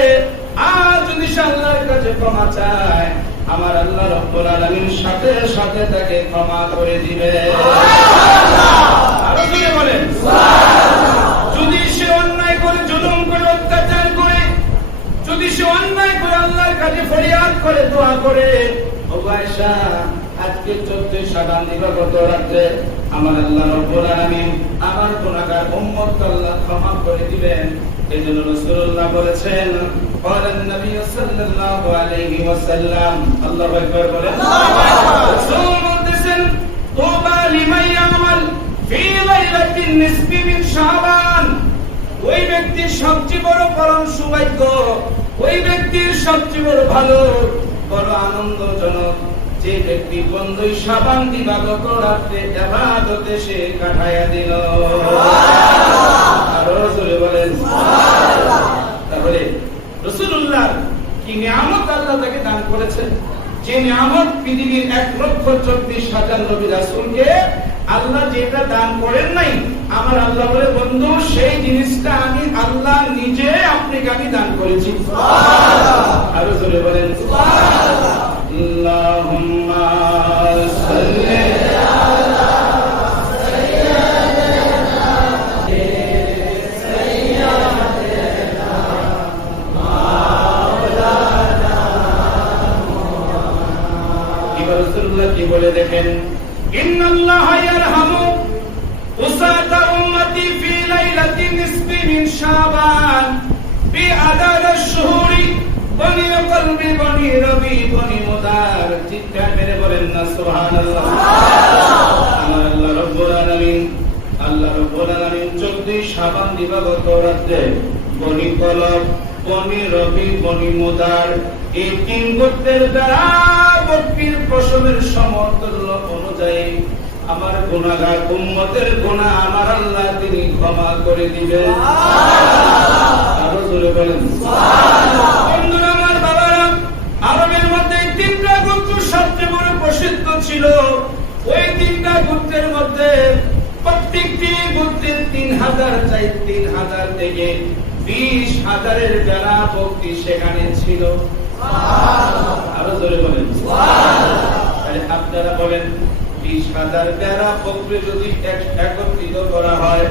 আর যদি সে আল্লাহর কাছে ক্ষমা চায়, আমার আল্লাহ রাব্বুল আলামিন সাথে সাথে তাকে ক্ষমা করে দিবে, সুবহানাল্লাহ। আর কি বলেন, সুবহানাল্লাহ। যদি সে অন্যায় করে, জুলুম করে, অত্যাচার করে, যদি সে অন্যায় করে আল্লাহর কাছে ফরিয়াদ করে, দোয়া করে, ও আয়েশা, আজকে 14 শাবান দিবাগত রাতে আমার আল্লাহ রাব্বুল আলামিন আমার গুনাহগার উম্মতকে আল্লাহ ক্ষমা করে দিবেন। এজন্য রাসূলুল্লাহ বলেছেন, ক্বালান নবী সাল্লাল্লাহু আলাইহি ওয়াসাল্লাম, আল্লাহু আকবার বলেন, রাসূল বলেছেন, তুবা লিমান ইয়ামাল ফি লাইলাতিন নিসফি মিন শাবান, ওই ব্যক্তির সবচেয়ে বড় পরম সৌভাগ্য, ওই ব্যক্তির সবচেয়ে বড় ভালো, বড় আনন্দজনক যে ব্যক্তি 15 শাবান দিবাগত রাতে ইবাদতে সে কাটায়া দিল, সুবহানাল্লাহ। আর রাসূল বলেন, সুবহানাল্লাহ। তাহলে রাসূলুল্লাহ কি নিয়ামত আল্লাহ তাকে দান করেছেন, যে নিয়ামত পৃথিবীর 1,24,000 নবী রাসূলকে আল্লাহ যেটা দান করেন নাই, আমার আল্লাহ বলে, বন্ধু, সেই জিনিসটা আমি আল্লাহ নিজে আপনাকে আমি দান করেছি, সুবহানাল্লাহ। আর রাসূল বলেন, সুবহানাল্লাহ। আল্লাহুম্মা সাল্লি আলা সাইয়্যিদিনা মাওলানা মুহাম্মদ। রাসূলুল্লাহ কি বলে দেখেন, ইন্নাল্লাহা ইয়ারহামু উসাতা উম্মতি ফি লাইলাতিন নিসফি মিন শাবান বিআদাদ আশ-শুহুরি বনি কলবি বনি রবি বনি মুদার। চিৎকার মেরে বলেন না সুবহানাল্লাহ। আমার আল্লাহ রাব্বুল আলামিন 14 শাবান দিবাগত রাতে বনি কলব, বনি রবি, বনি মুদার, এই 3 গোত্রের দ্বারা বকরির পশমের সমতুল্য অনুযায়ী আমার গুনাহগার উম্মতের গুনাহ আমার আল্লাহ তিনি ক্ষমা করে দিবেন, সুবহানাল্লাহ। আরো জোরে বলেন, সুবহানাল্লাহ। বন্ধুরা আমার, বাবারা, আরবের মধ্যে 3টা গোত্র সবচেয়ে বড় প্রসিদ্ধ ছিল। ওই 3টা গোত্রের মধ্যে প্রত্যেকটি গোত্রের 3,000 থেকে 20,000-এর বেলা বকরি সেখানে ছিল, সুবহানাল্লাহ। আরো জোরে বলেন, সুবহানাল্লাহ। তাহলে আপনারা বলেন, 20,000 বেলা বকরি যদি একত্রিত করা হয়,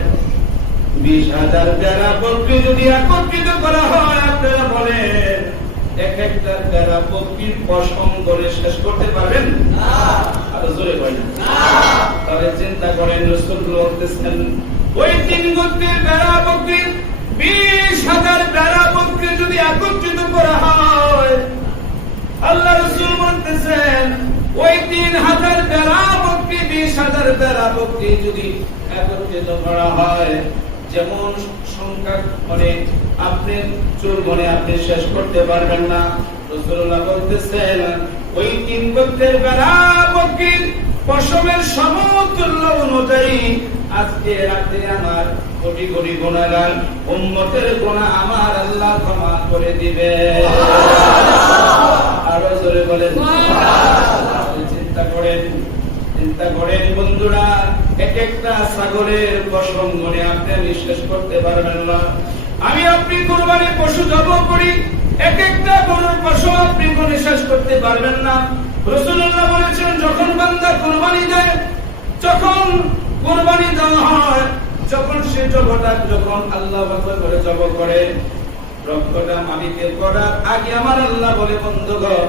20,000 বেলা বকরি যদি একত্রিত করা হয়, আপনারা বলেন এক একটা বেলা বকরির পশম করে শেষ করতে পারবেন না? আরো জোরে বলেন না। তাহলে চিন্তা করেন, রাসূল বলতেছেন, ওই 3 গোত্রের বেলা বকরি 20,000 বেলা বকরি যদি একত্রিত করা হয়, আল্লাহ রাসূল বলতেছেন, ওই 3,000 বেলা বকরি 20,000 বেলা বকরি যদি একত্রিত করা হয়, যেমন সংখ্যা মানে আপনি চোর মনে আপনি শেষ করতে পারবেন না। রাসূলুল্লাহ বলতেছেন, ওই 3 গোত্রের বেলা বকরির পশমের সমতুল্য অনুযায়ী আজকে রাতে আমার কোটি কোটি গুনাহগার উম্মতের গুনাহ আমার আল্লাহ ক্ষমা করে দিবে, সুবহানাল্লাহ। আরো জোরে বলেন, সুবহানাল্লাহ। চিন্তা করেন বন্ধুরা, এক একটা ছাগলের পশম গনে আপনি শেষ করতে পারবেন না। আমি আপনি কুরবানি পশু জবাই করি, এক একটা গরুর পশু আপনি কোন শেষ করতে পারবেন না। রাসূলুল্লাহ বলেছেন যখন বান্দা কুরবানি দেয়, যখন কুরবানি দেওয়া হয়, যখন সে জবাটা যখন আল্লাহ আকবার বলে জবাই করে, রক্তটা মাটিতে পড়ার আগে আমার আল্লাহ বলে বন্ধুগণ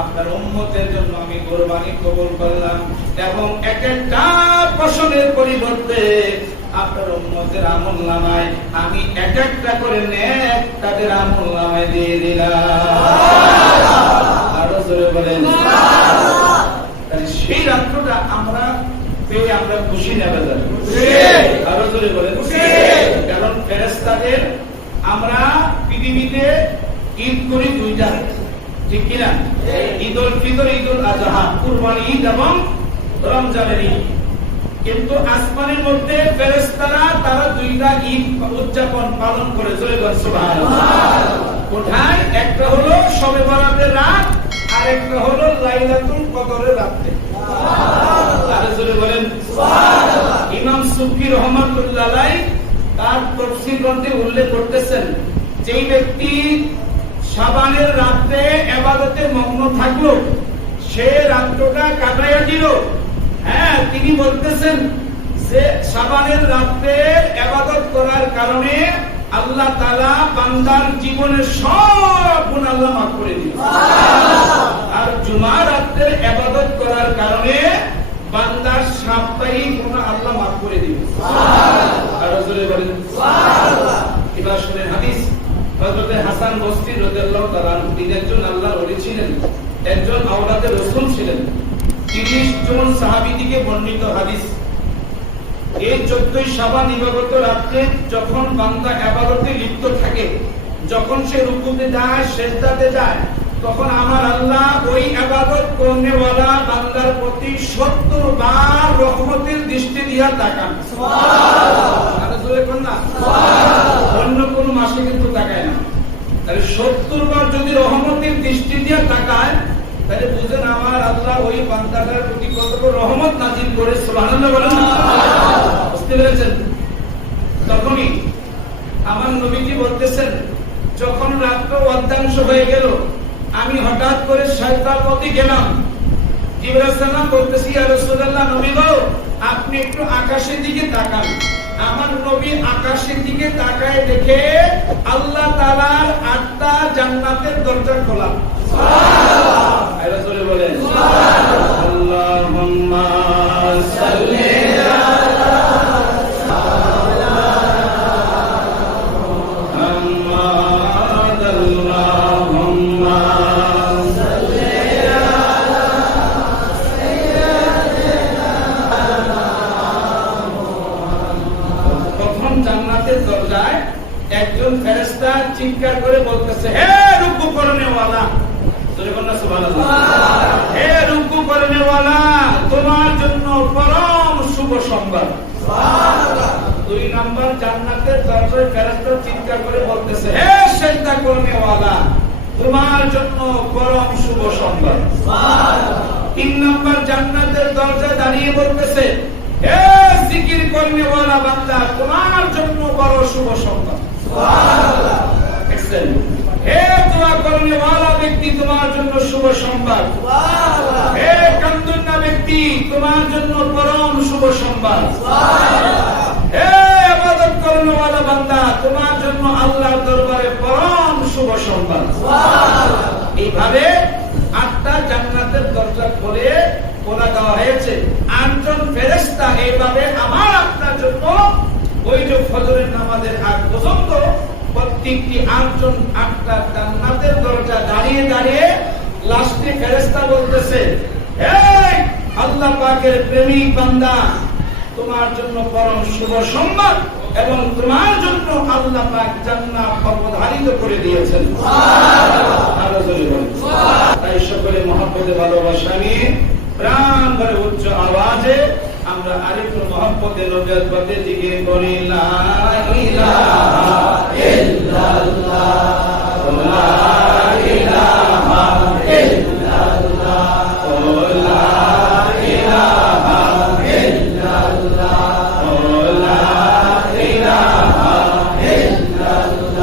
আপনার উম্মতের জন্য আমি কুরবানি কবুল করলাম এবং এক একটা ফসলের পরিবর্তে আপনার উম্মতের আমলনামায় আমি এক একটা করে নেক তাদের আমলনামায় দিয়ে দিলাম। আরো জোরে বলেন সুবহানাল্লাহ। তাহলে সেই রাত্রটা আমরা পেয়ে আমরা খুশি না বেজার? খুশি। আরো জোরে বলেন খুশি। কারণ ফেরেশতাদের আমরা পৃথিবীতে ঈদ করি দুইটা, ঠিক কিনা? ঈদুল ফিতর, ঈদুল আযহা, কুরবানি ঈদ এবং রমজানের ঈদ। কিন্তু আসমানের মধ্যে ফেরেশতারা তারা দুইটা ঈদ উদযাপন পালন করে। জোরে বলেন সুবহানাল্লাহ। কোথায়? একটা হলো শবে বরাতের রাত, আর একটা হলো লাইলাতুল কদরের রাতে। সুবহানাল্লাহ। আরে জোরে বলেন সুবহানাল্লাহ। ইমাম সুবকি রাহমাতুল্লাহ আলাইহি তার তাফসীর গ্রন্থে উল্লেখ করতেছেন, যেই ব্যক্তি শাবানের রাতে ইবাদতে মগ্ন থাকলো, সে রাতটা কাটায়া দিল। হ্যাঁ, তিনি বলতেছেন যে শাবানের রাতে ইবাদত করার কারণে আল্লাহ তাআলা বান্দার জীবনের সব গুনাহ আল্লাহ মাফ করে দিবেন। সুবহানাল্লাহ। আর জুমার রাতে ইবাদত করার কারণে বান্দার সাপ্তাহিক গুনাহ আল্লাহ মাফ করে দিবেন। সুবহানাল্লাহ। আর রাসূল বলেন সুবহানাল্লাহ। এবার শুনেন হাদিস। হযরত হাসান বসরি রাদিয়াল্লাহু তাআলা তিনি একজন আল্লাহর ওলি ছিলেন, একজন আওলাদে রাসূল ছিলেন। 30 জন সাহাবী থেকে বর্ণিত হাদিস। এই 14 শাবান ইবাদত রাতে যখন বান্দা ইবাদতে লিপ্ত থাকে, যখন সে রুকুতে যায়, সিজদাতে যায়, তখন আমার আল্লাহ ওই ইবাদত করনেওয়ালা বান্দার প্রতি 70 বার রহমতের দৃষ্টি দিয়া তাকান। সুবহানাল্লাহ। আরে জোরে কোন না সুবহানাল্লাহ। অন্য কোন মাসে কিন্তু তাকায় না। তাহলে 70 বার যদি রহমতের দৃষ্টি দিয়া তাকায়, তাহলে বুঝেন আমার আল্লাহ ওই বান্দাটার প্রতি কত বড় রহমত নাযিল করে। সুবহানাল্লাহ বলেন না সুবহানাল্লাহ। বুঝতে পেরেছেন? তখনই আমার নবীজি বলতেছেন, যখন রাত্র অর্ধাংশ হয়ে গেল, আমি হঠাৎ করে শয়তান পথে গেলাম। জিবরাইল সালাম বলতেছি, ইয়া রাসূলুল্লাহ, নবী গো আপনি একটু আকাশের দিকে তাকান। আমার নবী আকাশের দিকে তাকায় দেখে আল্লাহ তাআলার 8টা জান্নাতের দরজা খোলা। সুবহানাল্লাহ। আয় রাসূল বলেন সুবহানাল্লাহ। আল্লাহুম্মা সাল্লি দরজায় একজন ফেরেশতা চিৎকার করে বলতেছে, হে রুকু করনেওয়ালা, জোরে বলুন সুবহানাল্লাহ। হে রুকু করনেওয়ালা, তোমার জন্য পরম শুভ সংবাদ। সুবহানাল্লাহ। 2 নাম্বার জান্নাতের দরজায় ফেরেশতা চিৎকার করে বলতেছে, হে সিজদা করনেওয়ালা, তোমার জন্য পরম শুভ সংবাদ। সুবহানাল্লাহ। 3 নাম্বার জান্নাতের দরজায় দাঁড়িয়ে বলতেছে, হে জিকির করনেওয়ালা বান্দা, তোমার জন্য বড় শুভ সংবাদ। সুবহানাল্লাহ। দেখছেন? হে দোয়া করনেওয়ালা ব্যক্তি, তোমার জন্য শুভ সংবাদ। সুবহানাল্লাহ। হে কান্দুন্না ব্যক্তি, তোমার জন্য পরম শুভ সংবাদ। সুবহানাল্লাহ। হে ইবাদত করনেওয়ালা বান্দা, তোমার জন্য আল্লাহর দরবারে পরম শুভ সংবাদ। সুবহানাল্লাহ। এইভাবে 8টা জান্নাতের দরজা খোলা দেওয়া হয়েছে। 8 জন ফেরেশতা এইভাবে আমার আপনার জন্য ওই যে ফজরের নামাজের আগ পর্যন্ত প্রত্যেকটি 8 জন 8টা জান্নাতের দরজা দাঁড়িয়ে দাঁড়িয়ে লাস্টে ফেরেশতা বলতেছে, হে আল্লাহ পাকের প্রেমিক বান্দা, তোমার জন্য পরম শুভ সংবাদ এবং তোমার জন্য আল্লাহ পাক জান্নাত অবধারিত করে দিয়েছেন। সুবহানাল্লাহ। আরো জোরে বলুন সুবহানাল্লাহ। তাই সকলে মহব্বতে ভালোবাসা নিয়ে প্রাণ ভরে উচ্চ আওয়াজে আমরা আরেকটু মহব্বতে নবীর পথে দিকে করি, লা ইলাহা ইল্লাল্লাহ, লা ইলাহা ইল্লাল্লাহ, লা ইলাহা ইল্লাল্লাহ, লা ইলাহা ইল্লাল্লাহ।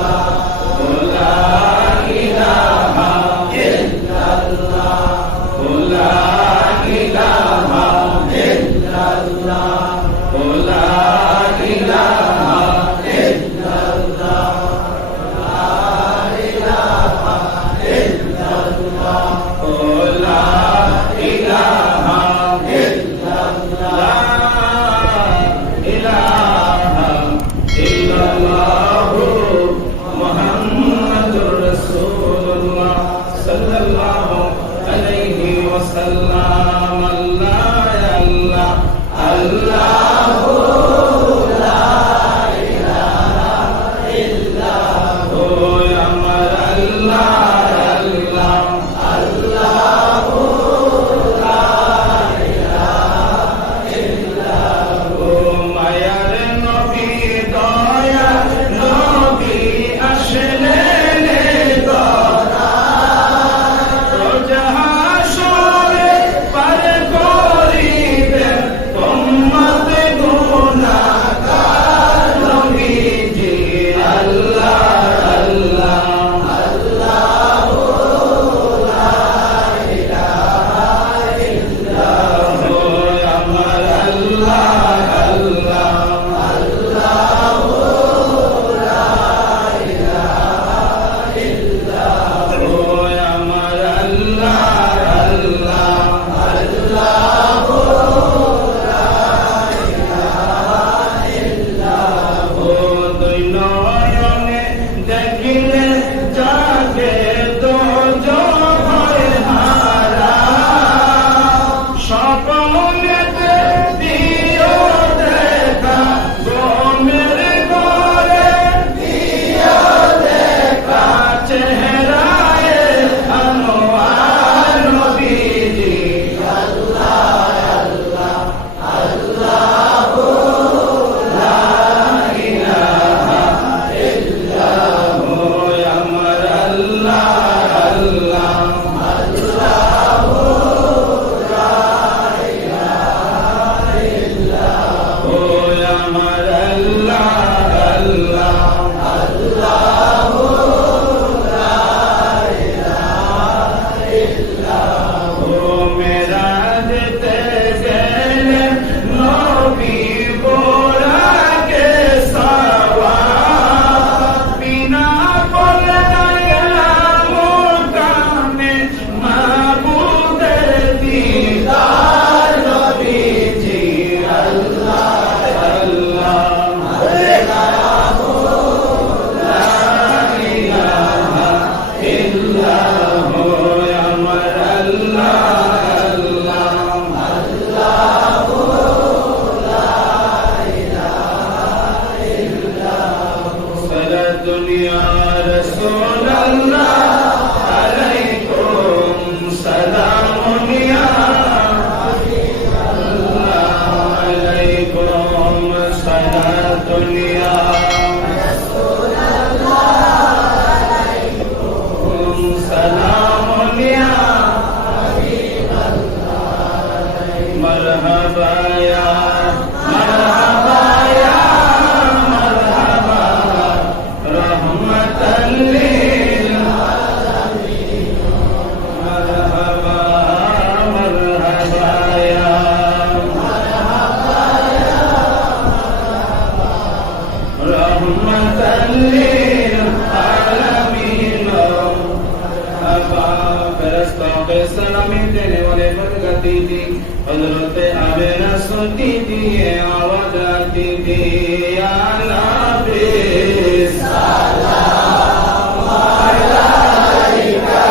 फरिश्तों के सलामी देने वाले बरकती थी हजरत आमिना सुनती थी ये आवाज आती थी या नबी सलाम अलैका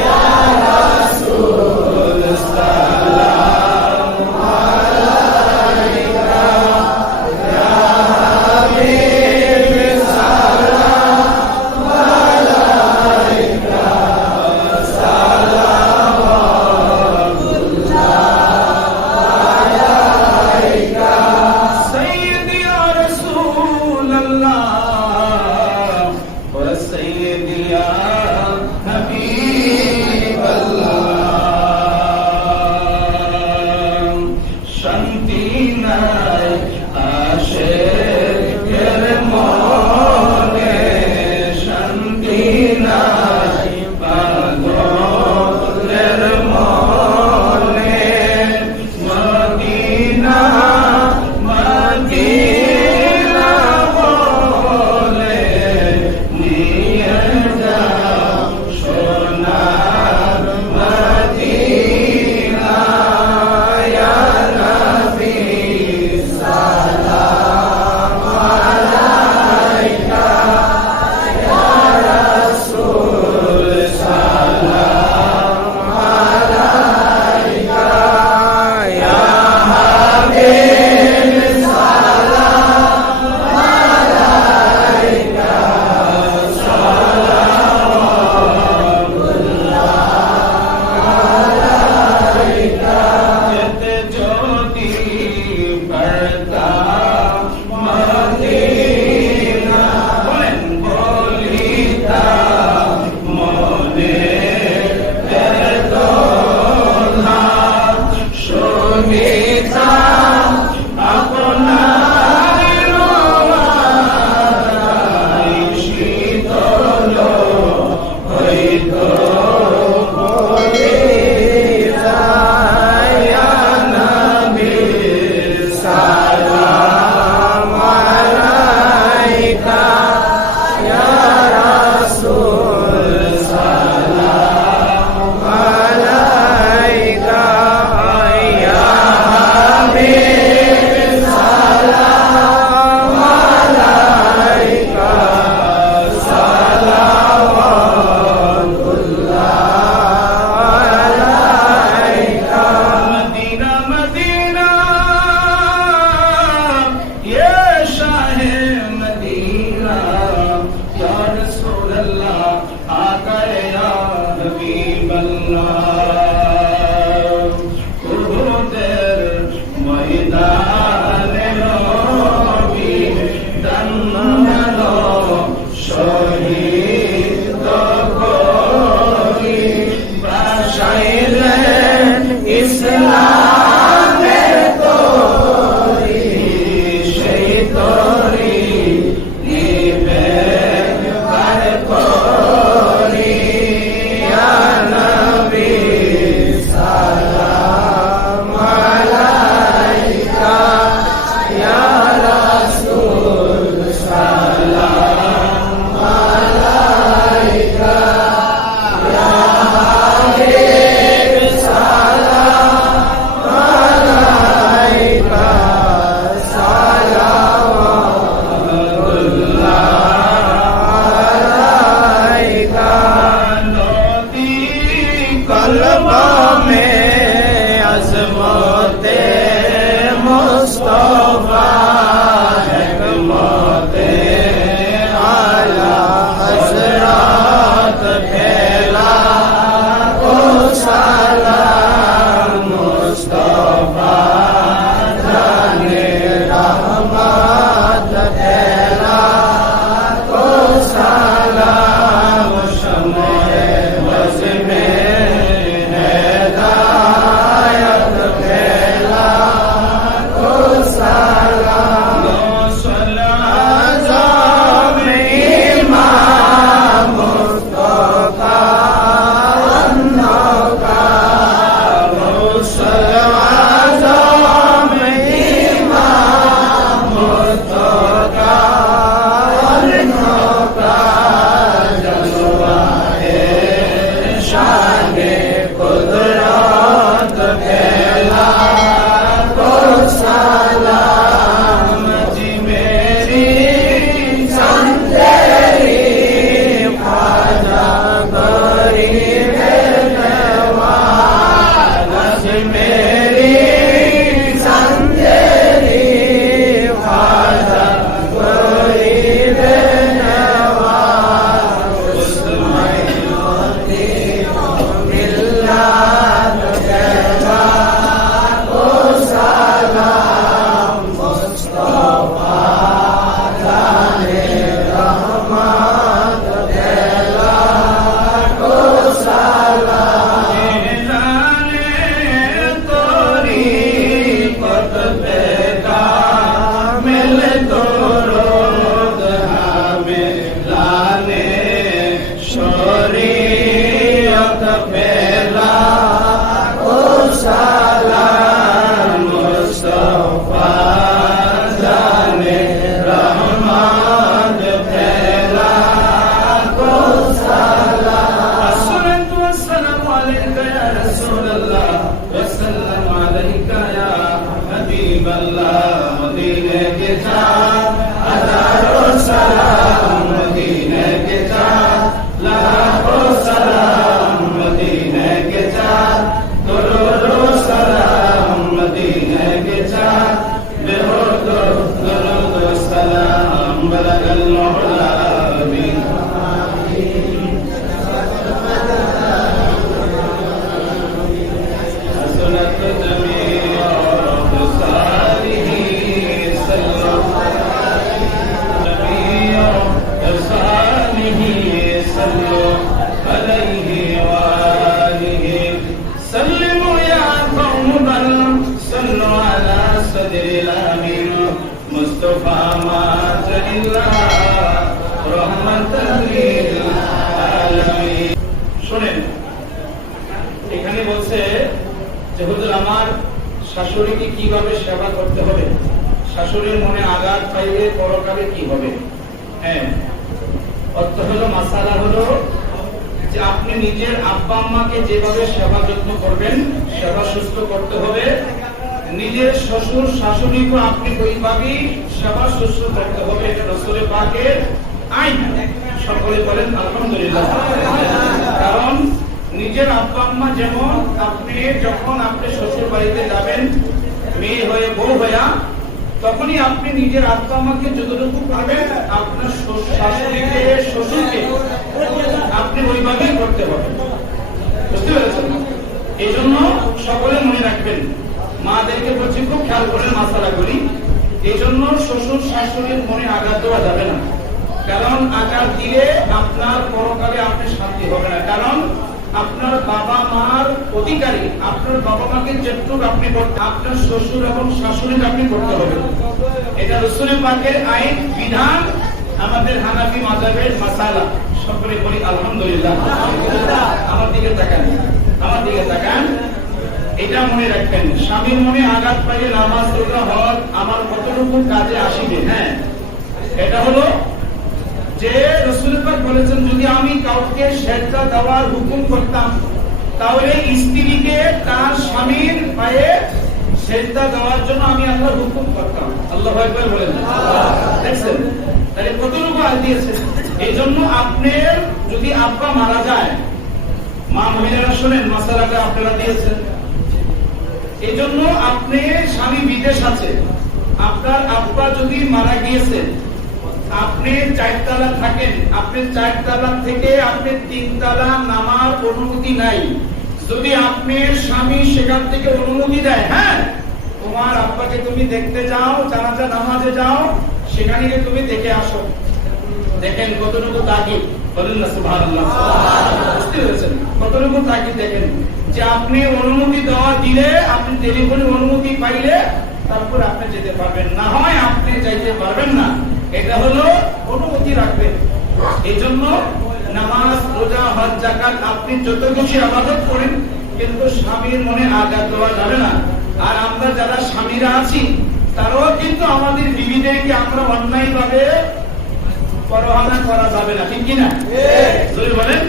या रसूल सलाम अलैका या हबीब सलाम अलैका सय्यदी या रसूल अल्लाह व सय्यदी या हबीब अल्लाह शांति নাই আশিকের মনে শান্তি নাই পাগলের মনে মদিনা মদিনা বলে নিয়ে যাও সোনার মদিনা ইয়া নবী সালাম আলাইকা ইয়া রাসূল সালাম আলাইকা ইয়া হাবিব সালাম আলাইকা যেতে যদি পড়তাম মদিনা বলেন বলিতাম মনে বেদনা শুনিতাম আপনার রোয়াই শীতল হইত সালাম আলাইকা ইয়া রাসূল সালাম আলাইকা ইয়া হাবিব সালাম আলাইকা সালাওয়াতুল্লাহ আলাইকা মদিনা মদিনা ये शाह मदीना या रसूल अल्लाह आका या हबीब अल्लाह उहुदेर मैदान नबी दन्नो शहीद করি বাসাইলেন ইসলামের তরি সেই তরি নিবে পার করি ইয়া নবী সালাম আলাইকা ইয়া রাসূল সালাম আলাইকা ইয়া হাবিব সালাম আলাইকা সালাওয়াতুল্লাহ আলাইকা নবী কলবা में अज़मते मुस्तफा हिकमते आला हज़रत फैला को सलाम मुस्तफा जाने रहमत फैला को सलाम शम्ए बज़ में हिदायत फैला को सलाम ইল্লা রাহমাতাল লিল আলামিন। শুনেন, এখানে বলছে যে হুজুর আমার শাশুড়িকে কিভাবে সেবা করতে হবে, শাশুড়ির মনে আঘাত পাইলে পরকালে কি হবে। হ্যাঁ, অর্থ হলো, মাসালা হলো যে আপনি নিজের আব্বা আম্মাকে যেভাবে সেবা যত্ন করবেন, সেবা সুস্থ করতে হবে, নিজের শ্বশুর শাশুড়িকে আপনি ওইভাবেই সেবা সুস্থ করতে হবে। এটা রাসূলের পাকের আইন। সকলে বলেন আলহামদুলিল্লাহ। কারণ নিজের আব্বা আম্মা যেমন, আপনি যখন আপনি শ্বশুর বাড়িতে যাবেন মেয়ে হয়ে বউ হইয়া, তখনই আপনি নিজের আব্বা আম্মাকে যতটুকু পাবেন আপনার শাশুড়িকে শ্বশুরকে আপনি ওইভাবেই করতে হবে। বুঝতে পেরেছেন? এই জন্য সকলে মনে রাখবেন, মাদেরকে বলছি খুব খেয়াল করে মাসালাগুলি। এই জন্য শ্বশুর শাশুড়ির মনে আঘাত দেওয়া যাবে না, কারণ আঘাত দিলে আপনার পরকালে আপনি শান্তি হবে না। কারণ আপনার বাবা মার অধিকারী, আপনার বাবা মাকে যেটুকু আপনি করতে, আপনার শ্বশুর এবং শাশুড়িকে আপনি করতে হবে। এটা রাসূলের পাকের আইন, বিধান, আমাদের হানাফি মাযহাবের মাসালা। সকলে বলি আলহামদুলিল্লাহ। আমার দিকে তাকান, আমার দিকে তাকান। এটা মনে রাখবেন, স্বামীর মনে আঘাত পাইলে নামাজ রোজা হজ আমার কতটুকু কাজে আসিবে। হ্যাঁ, এটা হলো যে রাসূল পাক বলেছেন, যদি আমি কাউকে সেজদা দেওয়ার হুকুম করতাম তাহলে স্ত্রীকে তার স্বামীর পায়ে সেজদা দেওয়ার জন্য আমি আল্লাহর হুকুম করতাম। আল্লাহু আকবার বলেন। দেখছেন তাহলে কতটুকু আয় দিয়েছে। এই জন্য আপনার যদি আব্বা মারা যায়, মা মহিলারা শুনেন মাসালাটা আপনারা দিয়েছেন। এই জন্য আপনি স্বামী বিদেশ আছে, আপনার আব্বা যদি মারা গিয়েছে, আপনি 4 তলা থাকেন, আপনি 4 তলা থেকে আপনি 3 তলা নামার অনুমতি নাই। যদি আপনার স্বামী সেখান থেকে অনুমতি দেয়, হ্যাঁ তোমার আব্বাকে তুমি দেখতে যাও, জানাজা নামাজে যাও, সেখানে গিয়ে তুমি দেখে আসো। দেখেন কতটুকু তাকিদ, বলেন না সুবহানাল্লাহ। বুঝতে পেরেছেন কতটুকু তাকিদ? দেখেন যে আপনি অনুমতি দেওয়া দিলে, আপনি টেলিফোনে অনুমতি পাইলে তারপর আপনি যেতে পারবেন, না হয় আপনি যাইতে পারবেন না। এটা হলো অনুমতি রাখবেন। এই জন্য নামাজ রোজা হজ যাকাত আপনি যত খুশি ইবাদত করেন, কিন্তু স্বামীর মনে আঘাত দেওয়া যাবে না। আর আমরা যারা স্বামীরা আছি তারাও কিন্তু আমাদের বিবিদেরকে আমরা অন্যায়ভাবে পরোয়ানা করা যাবে না, ঠিক কি না? জোরে বলেন।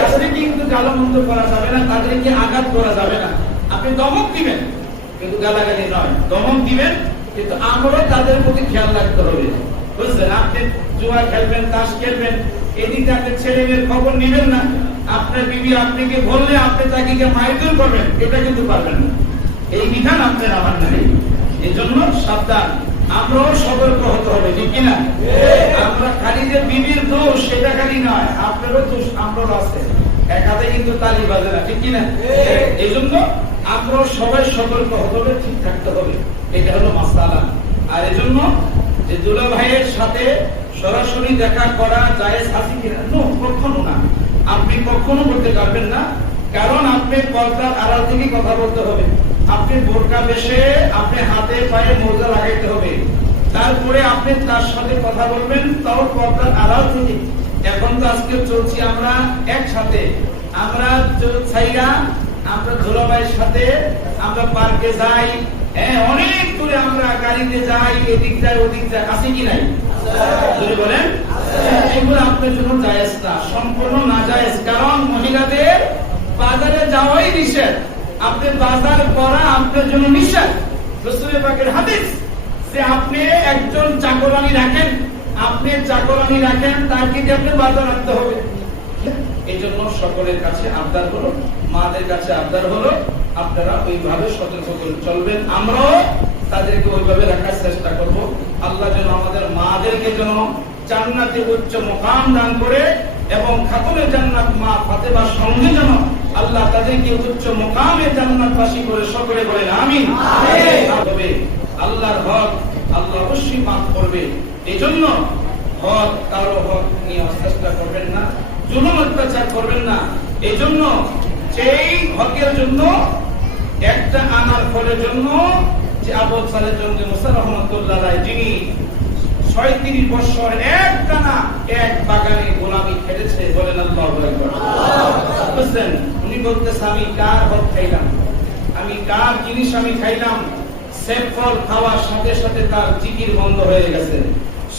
তাদেরকে কিন্তু গালমন্দ করা যাবে না, তাদেরকে আঘাত করা যাবে না। আপনি দমক দিবেন কিন্তু গালাগালি নয়, দমক দিবেন কিন্তু আমরাও তাদের প্রতি খেয়াল রাখতে হবে। বুঝলেন? আপনি জুয়া খেলবেন, তাস খেলবেন, এদিকে আপনি ছেলে মেয়ের খবর নেবেন না। আপনার বিবি আপনাকে বললে আপনি তাকে মারধর করবেন, এটা কিন্তু পারবেন না। এই বিধান আপনার আমার নাই। এই জন্য সাবধান, আমরাও সতর্ক হতে হবে, ঠিক কিনা? আমরা খালি যে বিবির দোষ সেটা খালি নয়, আপনারও দোষ আমরাও আছে। এক হাতে কিন্তু তালি বাজে না, ঠিক কিনা? এই জন্য আমরাও সবাই সতর্ক হতে হবে, ঠিক থাকতে হবে। এটা হলো মাসালা। আর এই জন্য যে দুলা ভাইয়ের সাথে সরাসরি দেখা করা জায়েজ আছে কিনা? কখনো না, আপনি কখনো করতে পারবেন না। কারণ আপনি পর্দার আড়াল থেকে কথা বলতে হবে। আপনি বোরকা বেশে আপনি হাতে পায়ে মোজা লাগাইতে হবে, তারপরে আপনি তার সাথে কথা বলবেন, তাও পর্দার আড়াল থেকে। এখন তো আজকে চলছি আমরা একসাথে, আমরা ছাইরা আমরা দুলা ভাইয়ের সাথে আমরা পার্কে যাই, অনেক দূরে আমরা গাড়িতে যাই, এদিক যাই ওদিক যাই, আছে কি নাই? যদি বলেন এগুলো আপনার জন্য জায়েজ না, সম্পূর্ণ না জায়েজ। কারণ মহিলাদের বাজারে যাওয়াই নিষেধ, আপনি বাজার করা আপনার জন্য নিষেধ। রাসূলের পাকের হাদিস যে আপনি একজন চাকরানী রাখেন, আপনি চাকরানী রাখেন, তাকে দিয়ে আপনি বাজার রাখতে হবে। এই জন্য সকলের কাছে আবদার হলো, মাদের কাছে আবদার হলো, আপনারা ওইভাবে সতর্ক করে চলবেন। আমরাও তাদেরকে ওইভাবে রাখার চেষ্টা করব। আল্লাহ যেন আমাদের মাদেরকে যেন জান্নাতে উচ্চ মুকাম দান করে, এবং খাতুনে জান্নাত মা ফাতেমার সঙ্গে যেন আল্লাহ তাদেরকে উচ্চ মুকামে জান্নাতবাসী করে। সকলে বলেন আমিন। আমিন। আল্লাহর হক আল্লাহ অবশ্যই মাফ করবে। এজন্য হক কারো হক নিয়ে চেষ্টা করবেন না, জুলুম অত্যাচার করবেন না। এজন্য সেই হকের জন্য একটা আনার ফলের জন্য যে আবু সালেহ জঙ্গি মুসা রহমাতুল্লাহ যিনি 36 বছর একটানা এক বাগানে গোলামি খেটেছে। বলেন আল্লাহু আকবার। বুঝলেন, উনি বলতেছে আমি কার হক খাইলাম, আমি কার জিনিস আমি খাইলাম। সেব ফল খাওয়ার সাথে সাথে তার জিকির বন্ধ হয়ে গেছে।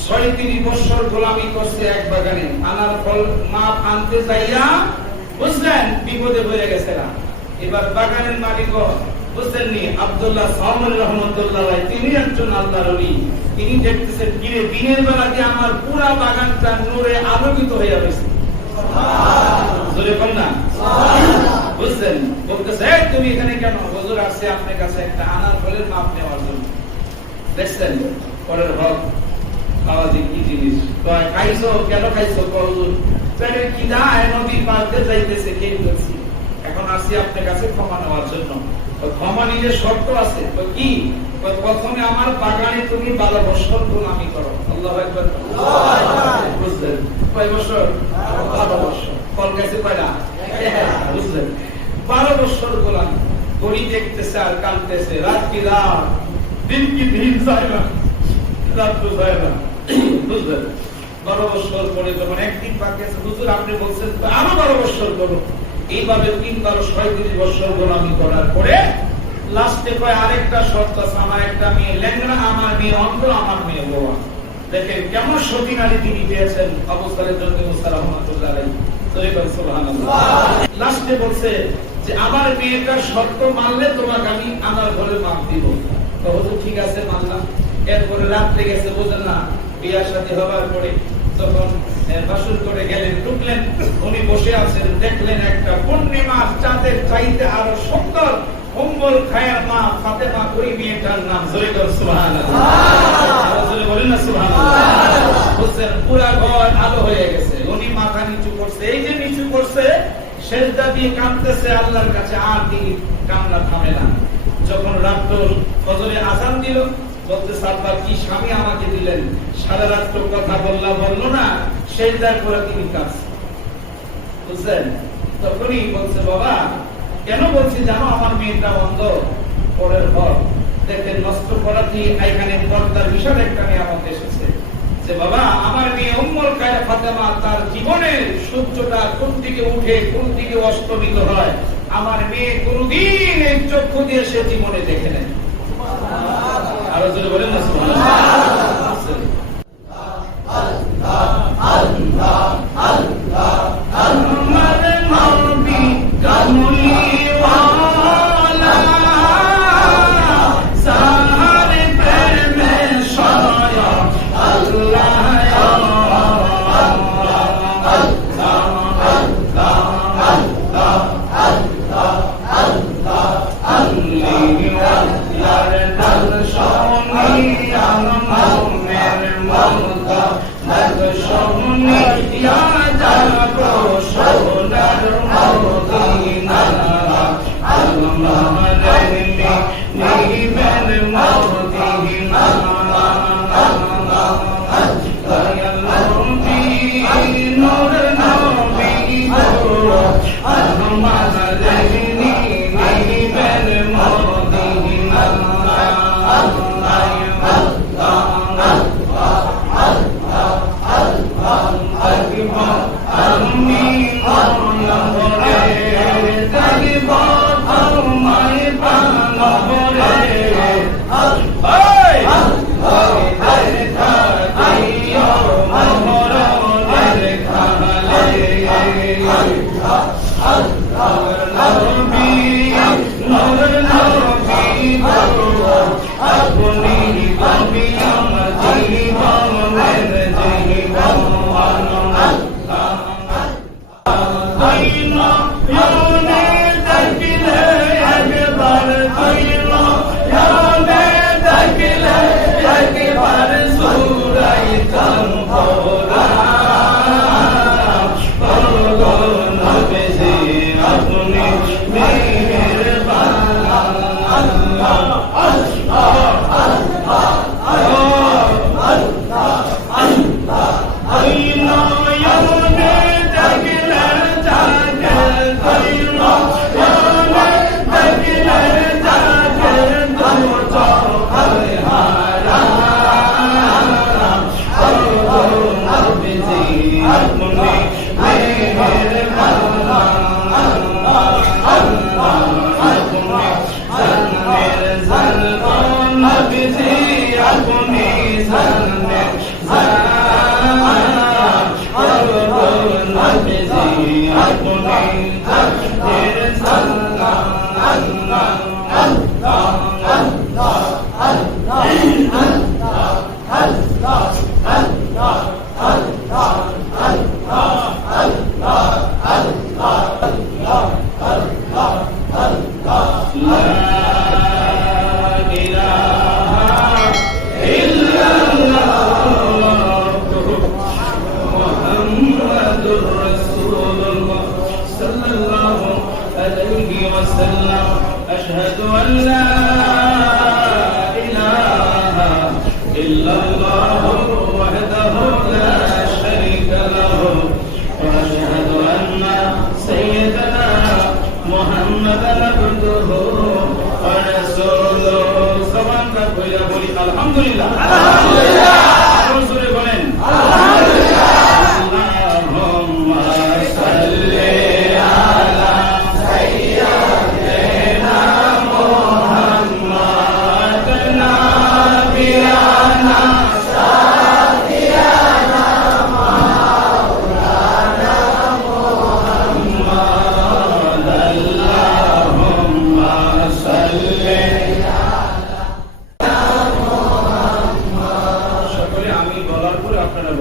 36 বছর গোলামি করছে এক বাগানে, আনার ফল মাপ আনতে যাইয়া বুঝলেন বিপদে পড়ে গেছে না। এবার বাগানের মালিক বুঝলেন নি আব্দুল্লাহ সামর রহমতুল্লাহ, তিনি একজন আল্লাহর ওলি। তিনি দেখতেছেন গিরে দিনের বেলা যে আমার পুরা বাগানটা নূরে আলোকিত হয়ে গেছে। জোরে বল না সুবহানাল্লাহ। বুঝলেন, বলতেছে তুমি এখানে কেন? হুজুর আসছে আপনার কাছে একটা আনার ফলের মাপ নেওয়ার জন্য। দেখছেন পরের হক খাওয়া যে কি জিনিস, কয় খাইছো কেন খাইছো? হুজুর পেটের খিদা নদীর পার দিয়ে যাইতেছে, খেয়ে ফেলছি, এখন আসছি আপনার কাছে ক্ষমা নেওয়ার জন্য। ক্ষমা নিলে শর্ত আছে। তো কি? প্রথমে আমার বাগানে তুমি 12 বছর গোলামি করো। আল্লাহু আকবার। বুঝলেন কয় বছর? 12 বছর। ফল গেছে কয়টা? বুঝলেন 12 বছর গোলামি গড়ি দেখতেছে আর কাঁদতেছে। রাত কি রাত, দিন কি দিন যায় না, রাত তো যায় না। বুঝলেন 12 বছর পরে যখন একদিন বাকি আছে, হুজুর আপনি বলছেন আরো 12 বছর করো। এইভাবে 3 12 37 বছর গোলামি করার পরে লাস্টে কয় আরেকটা শর্ত আছে, আমার একটা মেয়ে ল্যাংড়া, আমার মেয়ে অন্ধ, আমার মেয়ে বোবা। দেখেন কেমন সতী নারী তিনি পেয়েছেন আবু সালেহ মুসা রহমাতুল্লাহ আলাইহি। সুবহানাল্লাহ। লাস্টে বলছে যে আমার মেয়েটার শর্ত মানলে তোমাকে আমি আমার ঘরে মাপ দিব। তো হুজুর ঠিক আছে মানলাম। এরপরে রাত্রে গেছে, বুঝলেন না, বিয়ার সাথে হবার পরে যখন বাসুর করে গেলেন, ঢুকলেন, উনি বসে আছেন, দেখলেন একটা পূর্ণিমার চাঁদের চাইতে আরো সুন্দর উম্মুল খায়ের মা ফাতেমা, ওই মেয়েটার নাম। জোরে বল সুবহানাল্লাহ। জোরে বলেন না সুবহানাল্লাহ। বুঝছেন পুরা ঘর আলো হয়ে গেছে। উনি মাথা নিচু করছে, এই যে নিচু করছে, সেজদা দিয়ে কাঁদতেছে আল্লাহর কাছে, আর তিনি কান্না থামে না। যখন রাত্র ফজরে আযান দিল, বলতে সাব্বা কি স্বামী আমাকে দিলেন, সারা রাত্র কথা বললো না, সেজদা করে তিনি কাঁদছেন। বুঝছেন, তখনই বলছে বাবা কেন বলছি জানো, আমার মেয়েটা অন্ধ। পরের ঘর দেখেন নষ্ট করা দিয়ে এখানে পর্দার বিশাল একটা নিয়ামত এসেছে যে বাবা আমার মেয়ে উম্মুল খায়ের ফাতেমা, তার জীবনের সূর্যটা কোন দিকে উঠে কোন দিকে অস্তমিত হয়, আমার মেয়ে কোনদিন এই চক্ষু দিয়ে সে জীবনে দেখে নেয়। আরো জোরে বলেন না সুবহানাল্লাহ। আল্লাহ আল্লাহ আল্লাহ আমার নবী কামলিওয়ালা, সাহার প্রেমে সায়া আল্লাহ Allah عليه وسلم أشهد أن لا إله إلا الله وحده لا شريك له وأشهد أن سيدنا محمدا عبده ورسوله سبحان ربي يقول الحمد لله رسول بولين اللهم صل على سيدنا محمد نبينا شفيعنا مولانا محمد اللهم صل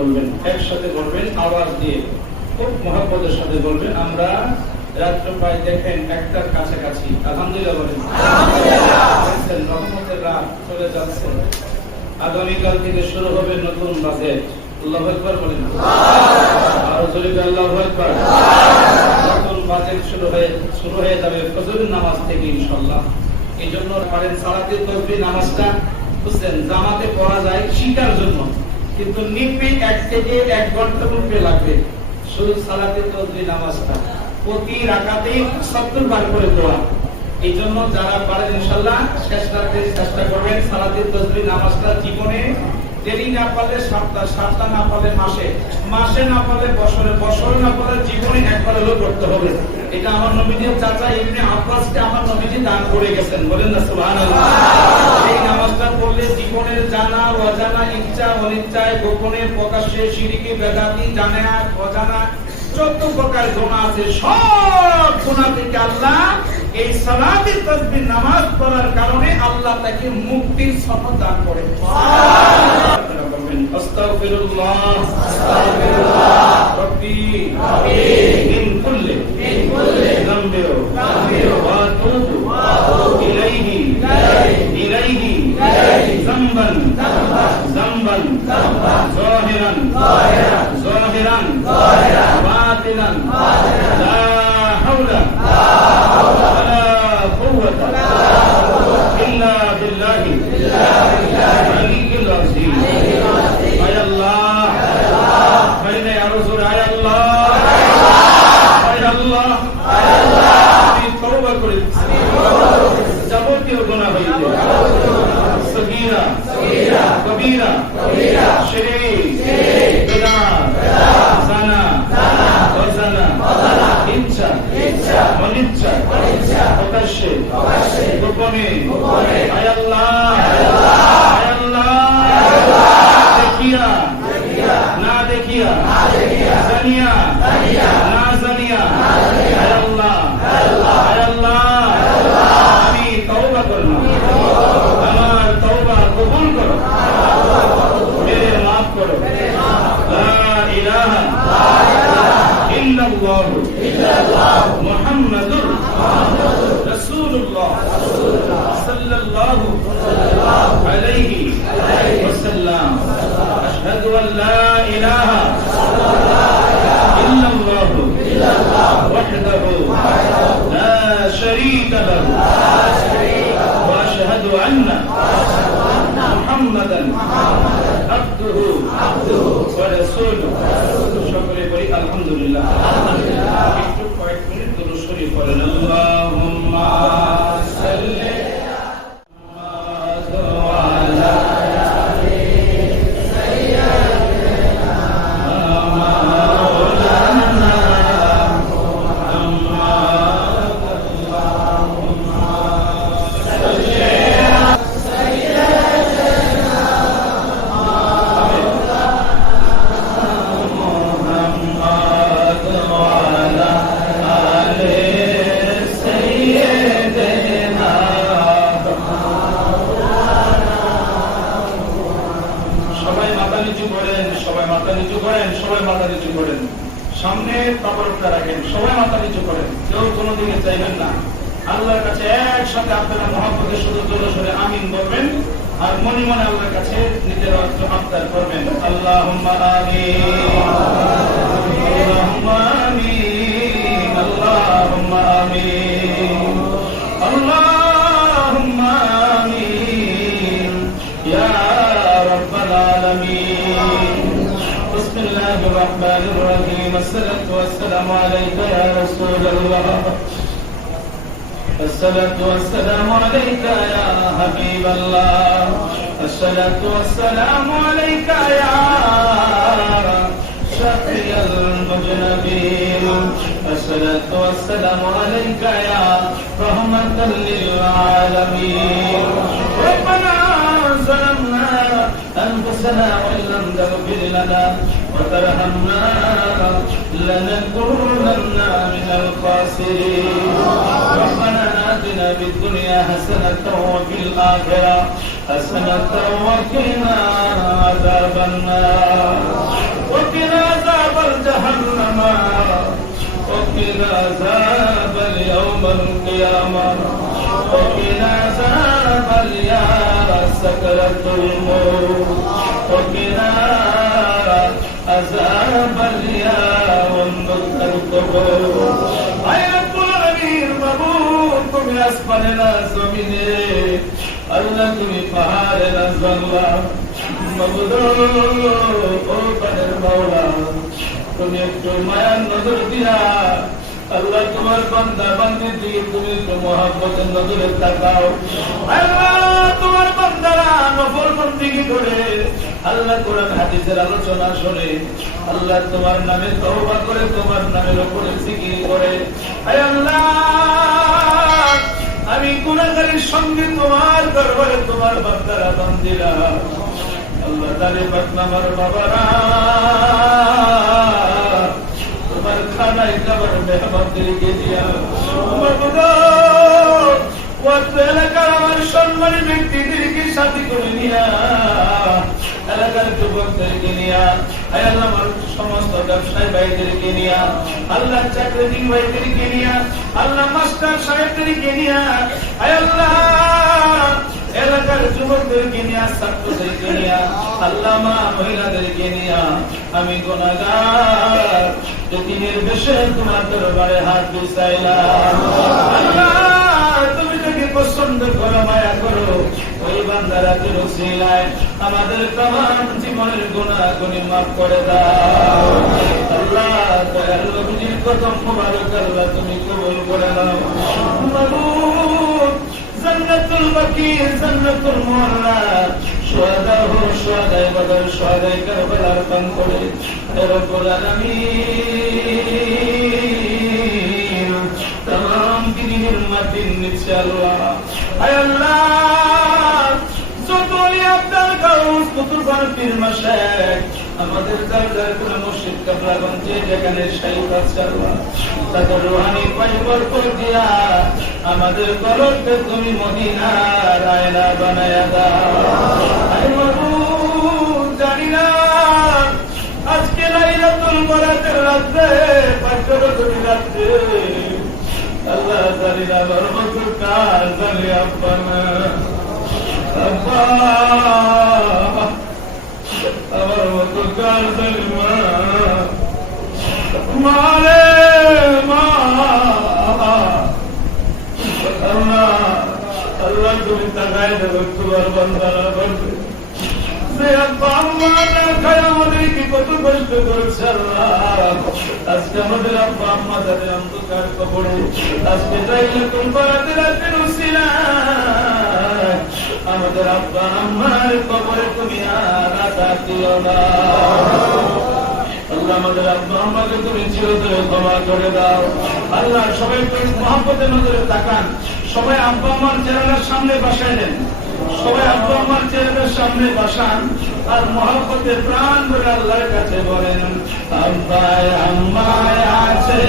বলবেন একসাথে বলবেন আওয়াজ দিয়ে খুব মহব্বতের সাথে বলবেন আমরা রাত্র প্রায় দেখেন একটার কাছাকাছি আলহামদুলিল্লাহ বলেন আলহামদুলিল্লাহ রহমতের রাত চলে যাচ্ছে আগামীকাল থেকে শুরু হবে নতুন বাজেট আল্লাহু আকবার বলেন আর জোরে আল্লাহু আকবার নতুন বাজেট শুরু হয়ে যাবে ফজরের নামাজ থেকে ইনশাআল্লাহ এইজন্য পারেন সালাতের তাসবিহ নামাজটা বুঝছেন জামাতে পড়া যায় শিকার জন্য কিন্তু নিপে 1 থেকে 1 ঘন্টা পূর্বে লাগবে শুধু সালাতে তাসবিহ নামাজটা প্রতি রাকাতে 70 বার করে দোয়া এইজন্য যারা পারেন ইনশাআল্লাহ চেষ্টা করবেন সালাতে তাসবিহ নামাজটা জীবনে দেরি না পারলে সপ্তাহ না পারলে মাসে না পারলে বছরে না পারলে জীবনে একবার হলেও করতে হবে এটা আমার নবীজির চাচা ইবনে আব্বাসকে আমার নবীজি দান করে গেছেন বলেন না সুবহানাল্লাহ এই নামাজটা পড়লে জীবনের জানা অজানা ইচ্ছা অনিচ্ছায় গোপনে প্রকাশ্যে শিরকি বেদাতি জানা অজানা যত প্রকার গুনাহ আছে সব গুনাহ থেকে আল্লাহ এই সালাতে তাসবিহ নামাজ পড়ার কারণে আল্লাহ তাকে মুক্তির সনদ দান করে আস্তাগফিরুল্লাহ রাব্বি মিন কুল্লি যামবি ওয়া আতুবু ইলাইহি যামবান যাহিরান বাতিনান লা হাওলা ওয়ালা কুওয়াতা ইল্লা বিল্লাহি আলিয়্যিল আযীম আয় আল্লাহ বাইরে আরো জোরে আয় আল্লাহ আমি তওবা করেছি যাবতীয় গুনাহ হইতে সগীরা কবীরা শিরক বিদআত জানা ওয়াজানা ইচ্ছা অনিচ্ছা প্রকাশ্যে গোপনে আয় আল্লাহ দেখিয়া না দেখিয়া জানিয়া না জানিয়া আয় আল্লাহ আমি তওবা করলাম আমার তওবা কবুল করো মেরে মাফ করো লা ইলাহা ইল্লাল্লাহ মুহাম্মাদুর রাসূলুল্লাহ সাল্লাল্লাহু আলাইহি ওয়াসাল্লাম আশহাদু আল লা ইলাহা ইল্লাল্লাহ ওয়াহদাহু লা শারীকা লাহু ওয়া আশহাদু আন্না মুহাম্মাদান আবদুহু ওয়া রাসূলুহু সকলে বলি আলহামদুলিল্লাহ একটু কয়েক মিনিট দুরূদ শরীফ পড়েন আল্লাহুম্মা সাল্লি সামনে তাবরকটা রাখেন সবাই মাথা নিচু করেন কেউ কোনো দিকে চাইবেন না আল্লাহর কাছে একসাথে আপনারা মহব্বতের শুধু জোরে সোরে আমিন বলবেন আর মনে মনে আল্লাহর কাছে নিজের অর্থ আবদার করবেন আল্লাহুম্মা আমিন আল্লাহুম্মা আমিন اللهم آمين يا رب العالمين. بسم الله الرحمن الرحيم. الصلاة والسلام عليك يا رسول الله. الصلاة والسلام عليك يا حبيب الله. الصلاة والسلام عليك يا شفيع المذنبين. الصلاة والسلام عليك يا رحمة للعالمين. ربنا ظلمنا أنفسنا وإن لم تغفر لنا وترحمنا لنكونن من الخاسرين. ربنا آتنا في الدنيا حسنة وفي الآخرة حسنة وقنا عذاب النار وقنا عذاب جهنم وقنا عذاب يوم القيامة وقنا عذاب سكرة الموت وقنا عذاب يوم القبور. তুমি আসমানে না জমিনে, আল্লাহ তুমি পাহাড়ে না জল্লা, ও পাহাড়ের মাওলা তুমি একটু মায়ার নজর দিয়া আল্লাহ তোমার বান্দা বান্দি দিয়ে তুমি একটু মহব্বতের নজরে তাকাও। আল্লাহ তোমার বান্দারা নফল বন্দেগী করে আল্লাহ কোরআন হাদিসের আলোচনা শুনে আল্লাহ তোমার নামে তওবা করে তোমার নামের উপরে জিকির করে। আয় আল্লাহ আমি গুনাহগারের সঙ্গে তোমার দরবারে তোমার বান্দারা বান্দিরা আল্লাহ তাআলা বদনামার বাবারা তোমার খানায় খাবার মেহমানদেরকে দিয়া আমার এলাকার আমার সম্মানী ব্যক্তিদেরকে সাথী করে নিয়া এলাকার যুবকদেরকে নিয়া আয় আল্লাহ আমার সমস্ত ব্যবসায়ী ভাইদেরকে নিয়া আল্লাহ চাকরিজীবী ভাইদেরকে নিয়া আল্লাহ মাস্টার সাহেবদেরকে নিয়া আয় আল্লাহ এলাকার যুবকদেরকে নিয়া ছাত্রদেরকে নিয়া আল্লাহ মা মহিলাদেরকে নিয়া আমি গুনাহগার দিনের বেশে তোমার দরবারে হাত বিছাইলাম। আল্লাহ তুমি যাকে পছন্দ করো মায়া করো ওই বান্দারাকে ওসিলায় আমাদের तमाम জীবনের গুনাহগুলি মাফ করে দাও। আল্লাহ দয়াল নবীর কদম মুবারক আল্লাহ তুমি কবুল করে নাও। মাবুদ জান্নাতুল বাকি জান্নাতুল মুআল্লা শুহাদা ও শুহাদায়ে বদর শুহাদায়ে কারবালার পান করে হে রব্বুল আলামিন तमाम দিনের মাটির নিচে আল্লাহ আয় আল্লাহ যত আপনার গাউস কুতুবার পীর মাশায়েখ আমাদের দরবার কোন মুর্শিদ কাবলাগঞ্জে যেখানে শহীদ আছে আল্লাহ তাদের রূহানি পয়গম্বর করে দিয়া আমাদের কলবকে তুমি মদিনার আয়না বানায়া দাও। আয় মাবুদ জানি না আজকে লাইলাতুল বরাতের রাতে পাঁচরতের রাতে আল্লাহ জানি না বরকত কার জানি আপনা আব্বা আমার মতো কার জানি মা মারে মা আল্লাহ আল্লাহ তুমি তাকায় দেবো তোমার বান্দারা বলবে যে আব্বা আম্মা না খায় আমাদেরকে কত কষ্ট করেছে আল্লাহ আজকে আমাদের আব্বা আম্মা তাদের অন্ধকার কবরে আজকে লাইলাতুল বরাতের রাতের উসিলায় আমাদের আব্বা আম্মার কবরে তুমি আর আঘাত দিও না। আল্লাহ আমাদের আব্বা আম্মাকে তুমি চিরতরে ক্ষমা করে দাও। আল্লাহ সবাই একটু মহব্বতের নজরে তাকান, সবাই আব্বা আম্মার চেহারার সামনে বসায় দেন, সবাই আব্বা আম্মার চেহারার সামনে বসান আর মহব্বতে প্রাণ ভরে আল্লাহর কাছে বলেন আব্বা আম্মায় আছে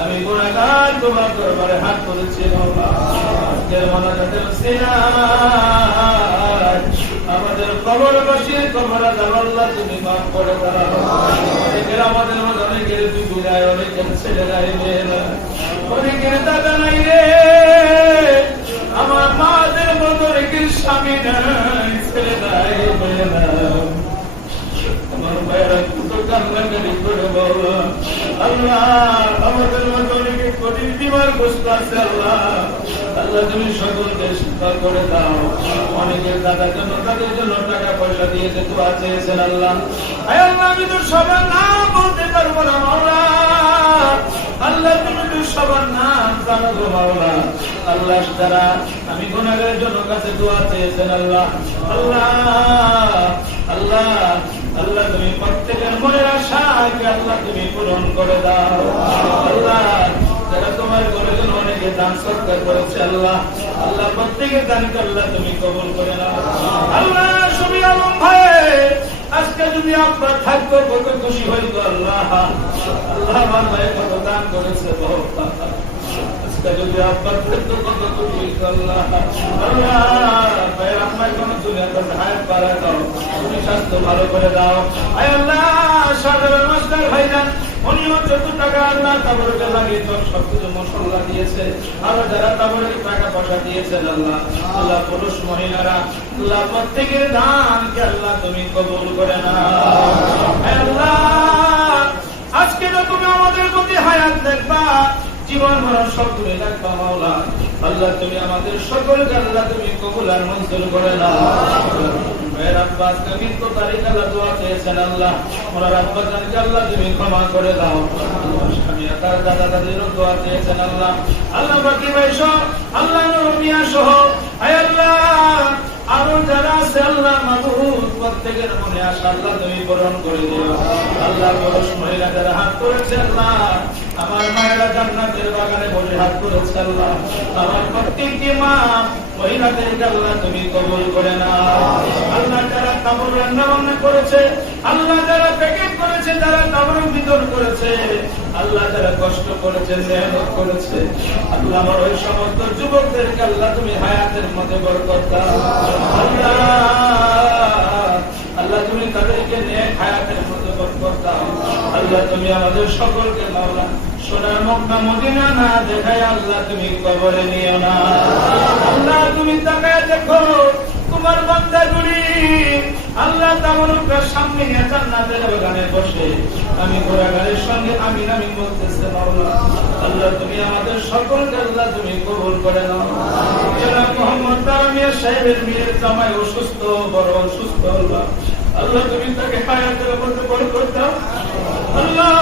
আমি গুনাহগার তোমার দরবারে হাত তুলেছি মাওলা আজকের মোনাজাতের সিলায় আমাদের কবরবাসীর কবর আযাব আল্লাহ তুমি মাফ করে দাও অনেকের আমাদের মধ্যে অনেকের বিবি নাই অনেকের ছেলে নাই মেয়ে নাই অনেকের দাদা নাই রে আমার মাদের মতো অনেকের স্বামী নাই ছেলে নাই মেয়ে নাই আমার মায়েরা কত কান্নাকাটি করে বাবা আল্লাহ আমাদের মতো অনেকে কঠিন বিমারগ্রস্ত আছে আল্লাহ আল্লাহ তুমি সকলকে শিক্ষা করে দাও অনেকের দাদার জন্য তাদের জন্য টাকা পয়সা দিয়ে যে দোয়া চেয়েছেন আল্লাহ আল্লাহ আমি তো সবার নাম বলতে পারবো না মাওলা আল্লাহ তুমি তো সবার নাম জানো গো মাওলা আল্লাহ যারা আমি গুনাহগারের জন্য কাছে দোয়া চেয়েছেন আল্লাহ আল্লাহ আল্লাহ আল্লাহ তুমি প্রত্যেকের মনের আশাকে আল্লাহ তুমি পূরণ করে দাও আল্লাহ যারা তোমার ঘরের জন্য অনেকে দান সৎকার করেছে আল্লাহ আল্লাহ প্রত্যেকের দানকে আল্লাহ তুমি কবুল করে নাও আল্লাহ সবই আলম ভাই আজকে যদি আপনার থাকতো কত খুশি হইতো আল্লাহ আল্লাহ আমার ভাই কত দান করেছে বহুত আজকে যদি আপনার থাকতো কত খুশি হইতো আল্লাহ আল্লাহ ভাই আপনার কোন দুনিয়াতে হায়াত বাড়ায় দাও তুমি স্বাস্থ্য ভালো করে দাও আয় আল্লাহ সাধারণ মাস্টার ভাইজান উনিও যত টাকা আল্লাহ তাবরকে লাগিয়ে সবকিছু মশলা দিয়েছে আল্লাহ যারা তাবরকে টাকা পয়সা দিয়েছেন আল্লাহ আল্লাহ পুরুষ মহিলারা আল্লাহ প্রত্যেকের দানকে আল্লাহ তুমি কবুল করে নাও আল্লাহ আজকে তো তুমি আমাদের প্রতি হায়াত দেখবা জীবন মরণ সব তুমি রাখবা মাওলা আল্লাহ তুমি আমাদের সকলকে আল্লাহ তুমি কবুল আর মঞ্জুর করে নাও মেয়ের আব্বাস নবীর তো তারিখ আল্লাহ দোয়া চেয়েছেন আল্লাহ ওনার আব্বা জানকে আল্লাহ তুমি ক্ষমা করে দাও স্বামী তার দাদা দাদিরও দোয়া চেয়েছেন আল্লাহ আল্লাহ বাকি ভাই সহ আল্লাহ নবমিয়া সহ আয় আল্লাহ আরো যারা আছে আল্লাহ মাবুদ প্রত্যেকের মনে আশা আল্লাহ তুমি পূরণ করে দিও আল্লাহ পুরুষ মহিলা যারা হাত করেছে আল্লাহ আমার মায়েরা জান্নাতের বাগানে বসে হাত করেছে আল্লাহ আমার প্রত্যেকটি মা মহিলাদেরকে আল্লাহ তুমি কবুল করে নাও আল্লাহ যারা কাপড় রান্না বান্না করেছে আল্লাহ যারা প্যাকেট করেছে যারা কাপড় বিতরণ করেছে আল্লাহ যারা কষ্ট করেছে মেহনত করেছে আল্লাহ আমার ওই সমস্ত যুবকদেরকে আল্লাহ তুমি হায়াতের মধ্যে বরকত দাও আল্লাহ আল্লাহ তুমি তাদেরকে নেক হায়াতের মধ্যে বরকত দাও আল্লাহ তুমি আমাদের সকলকে মাওলা সোনার মক্কা মদিনা না দেখায় আল্লাহ তুমি কবরে নিও না আল্লাহ তুমি তাকায় দেখো তোমার বান্দাগুলি আল্লাহ তাবারকের সামনে জান্নাতের বাগানে বসে আমি ঘোড়াগাড়ির সঙ্গে আমিন আমিন বলতেছে মাওলা আল্লাহ তুমি আমাদের সকলকে আল্লাহ তুমি কবুল করে নাও জনাব মোহাম্মদ তারামিয়া সাহেবের মেয়ের জামাই অসুস্থ বড় অসুস্থ আল্লাহ আল্লাহ তুমি তাকে হায়াতের মধ্যে বরকত দাও আল্লাহ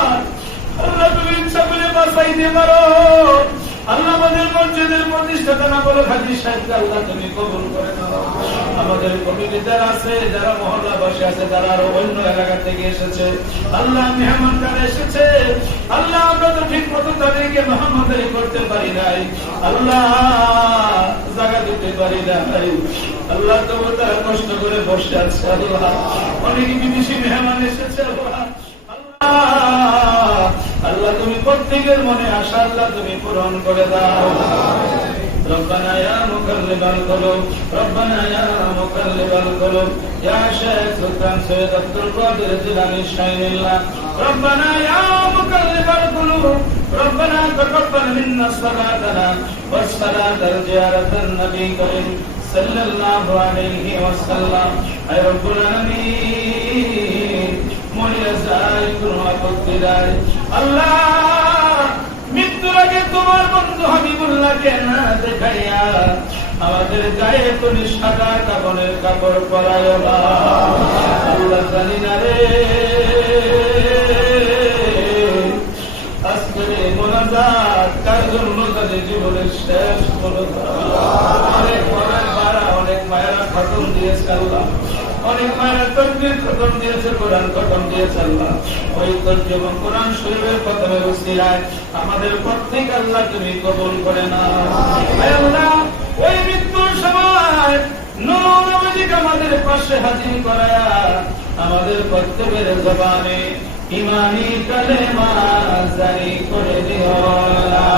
আল্লাহ তুমি ইচ্ছা করে বাঁচাইতে পারো আল্লাহ আমাদের মসজিদের প্রতিষ্ঠাতা না বলে হাজী সাহেবকে আল্লাহ তুমি কবুল করে নাও আমাদের কমিটি যারা আছে যারা মহল্লাবাসী আছে যারা আরো অন্য এলাকা থেকে এসেছে আল্লাহ মেহমান যারা এসেছে আল্লাহ আমরা তো ঠিক মতো তাদেরকে মেহমানদারি করতে পারি নাই আল্লাহ জায়গা দিতে পারি নাই আল্লাহ তো তারা কষ্ট করে বসে আছে আল্লাহ অনেক বিদেশি মেহমান এসেছে আল্লাহ আল্লাহ তুমি প্রত্যেকের মনে আশা আল্লাহ তুমি পূরণ করে দাও ربنا يا مقلب القلوب ربنا يا مقلب القلوب يا شيخ سلطان سيد عبد القادر الجيلاني شاهين الله ربنا يا مقلب القلوب ربنا تقبل منا صلاتنا والصلاة الجارة النبي كريم صلى الله عليه وسلم اي رب العالمين মনিয়া যায় কোন আপত্তি নাই আল্লাহ মৃত্যুর আগে তোমার বন্ধু হাবিবুল্লাহকে না দেখাইয়া আমাদের গায়ে তুমি সাদা কাপড়ের কাপড় পরায়ো না আল্লাহ জানি না রে আজকের মোনাজাত কার জন্য তাদের জীবনের শেষ অনেক মায়েরা অনেক মায়েরা খতম দিয়েছে আল্লাহ অনেক মায়েরা তকবীর খতম দিয়েছে কোরআন খতম দিয়েছে আল্লাহ ওই তরজমা কোরআন শরীফের খতমের উসিলায় আমাদের প্রত্যেক আল্লাহ তুমি কবুল করে নাও হে আল্লাহ ওই মৃত্যুর সময় নূর নবীকে আমাদের পাশে হাজির করায়া আমাদের প্রত্যেকের জবানে ইমানি কালেমা জারি করে দিও লা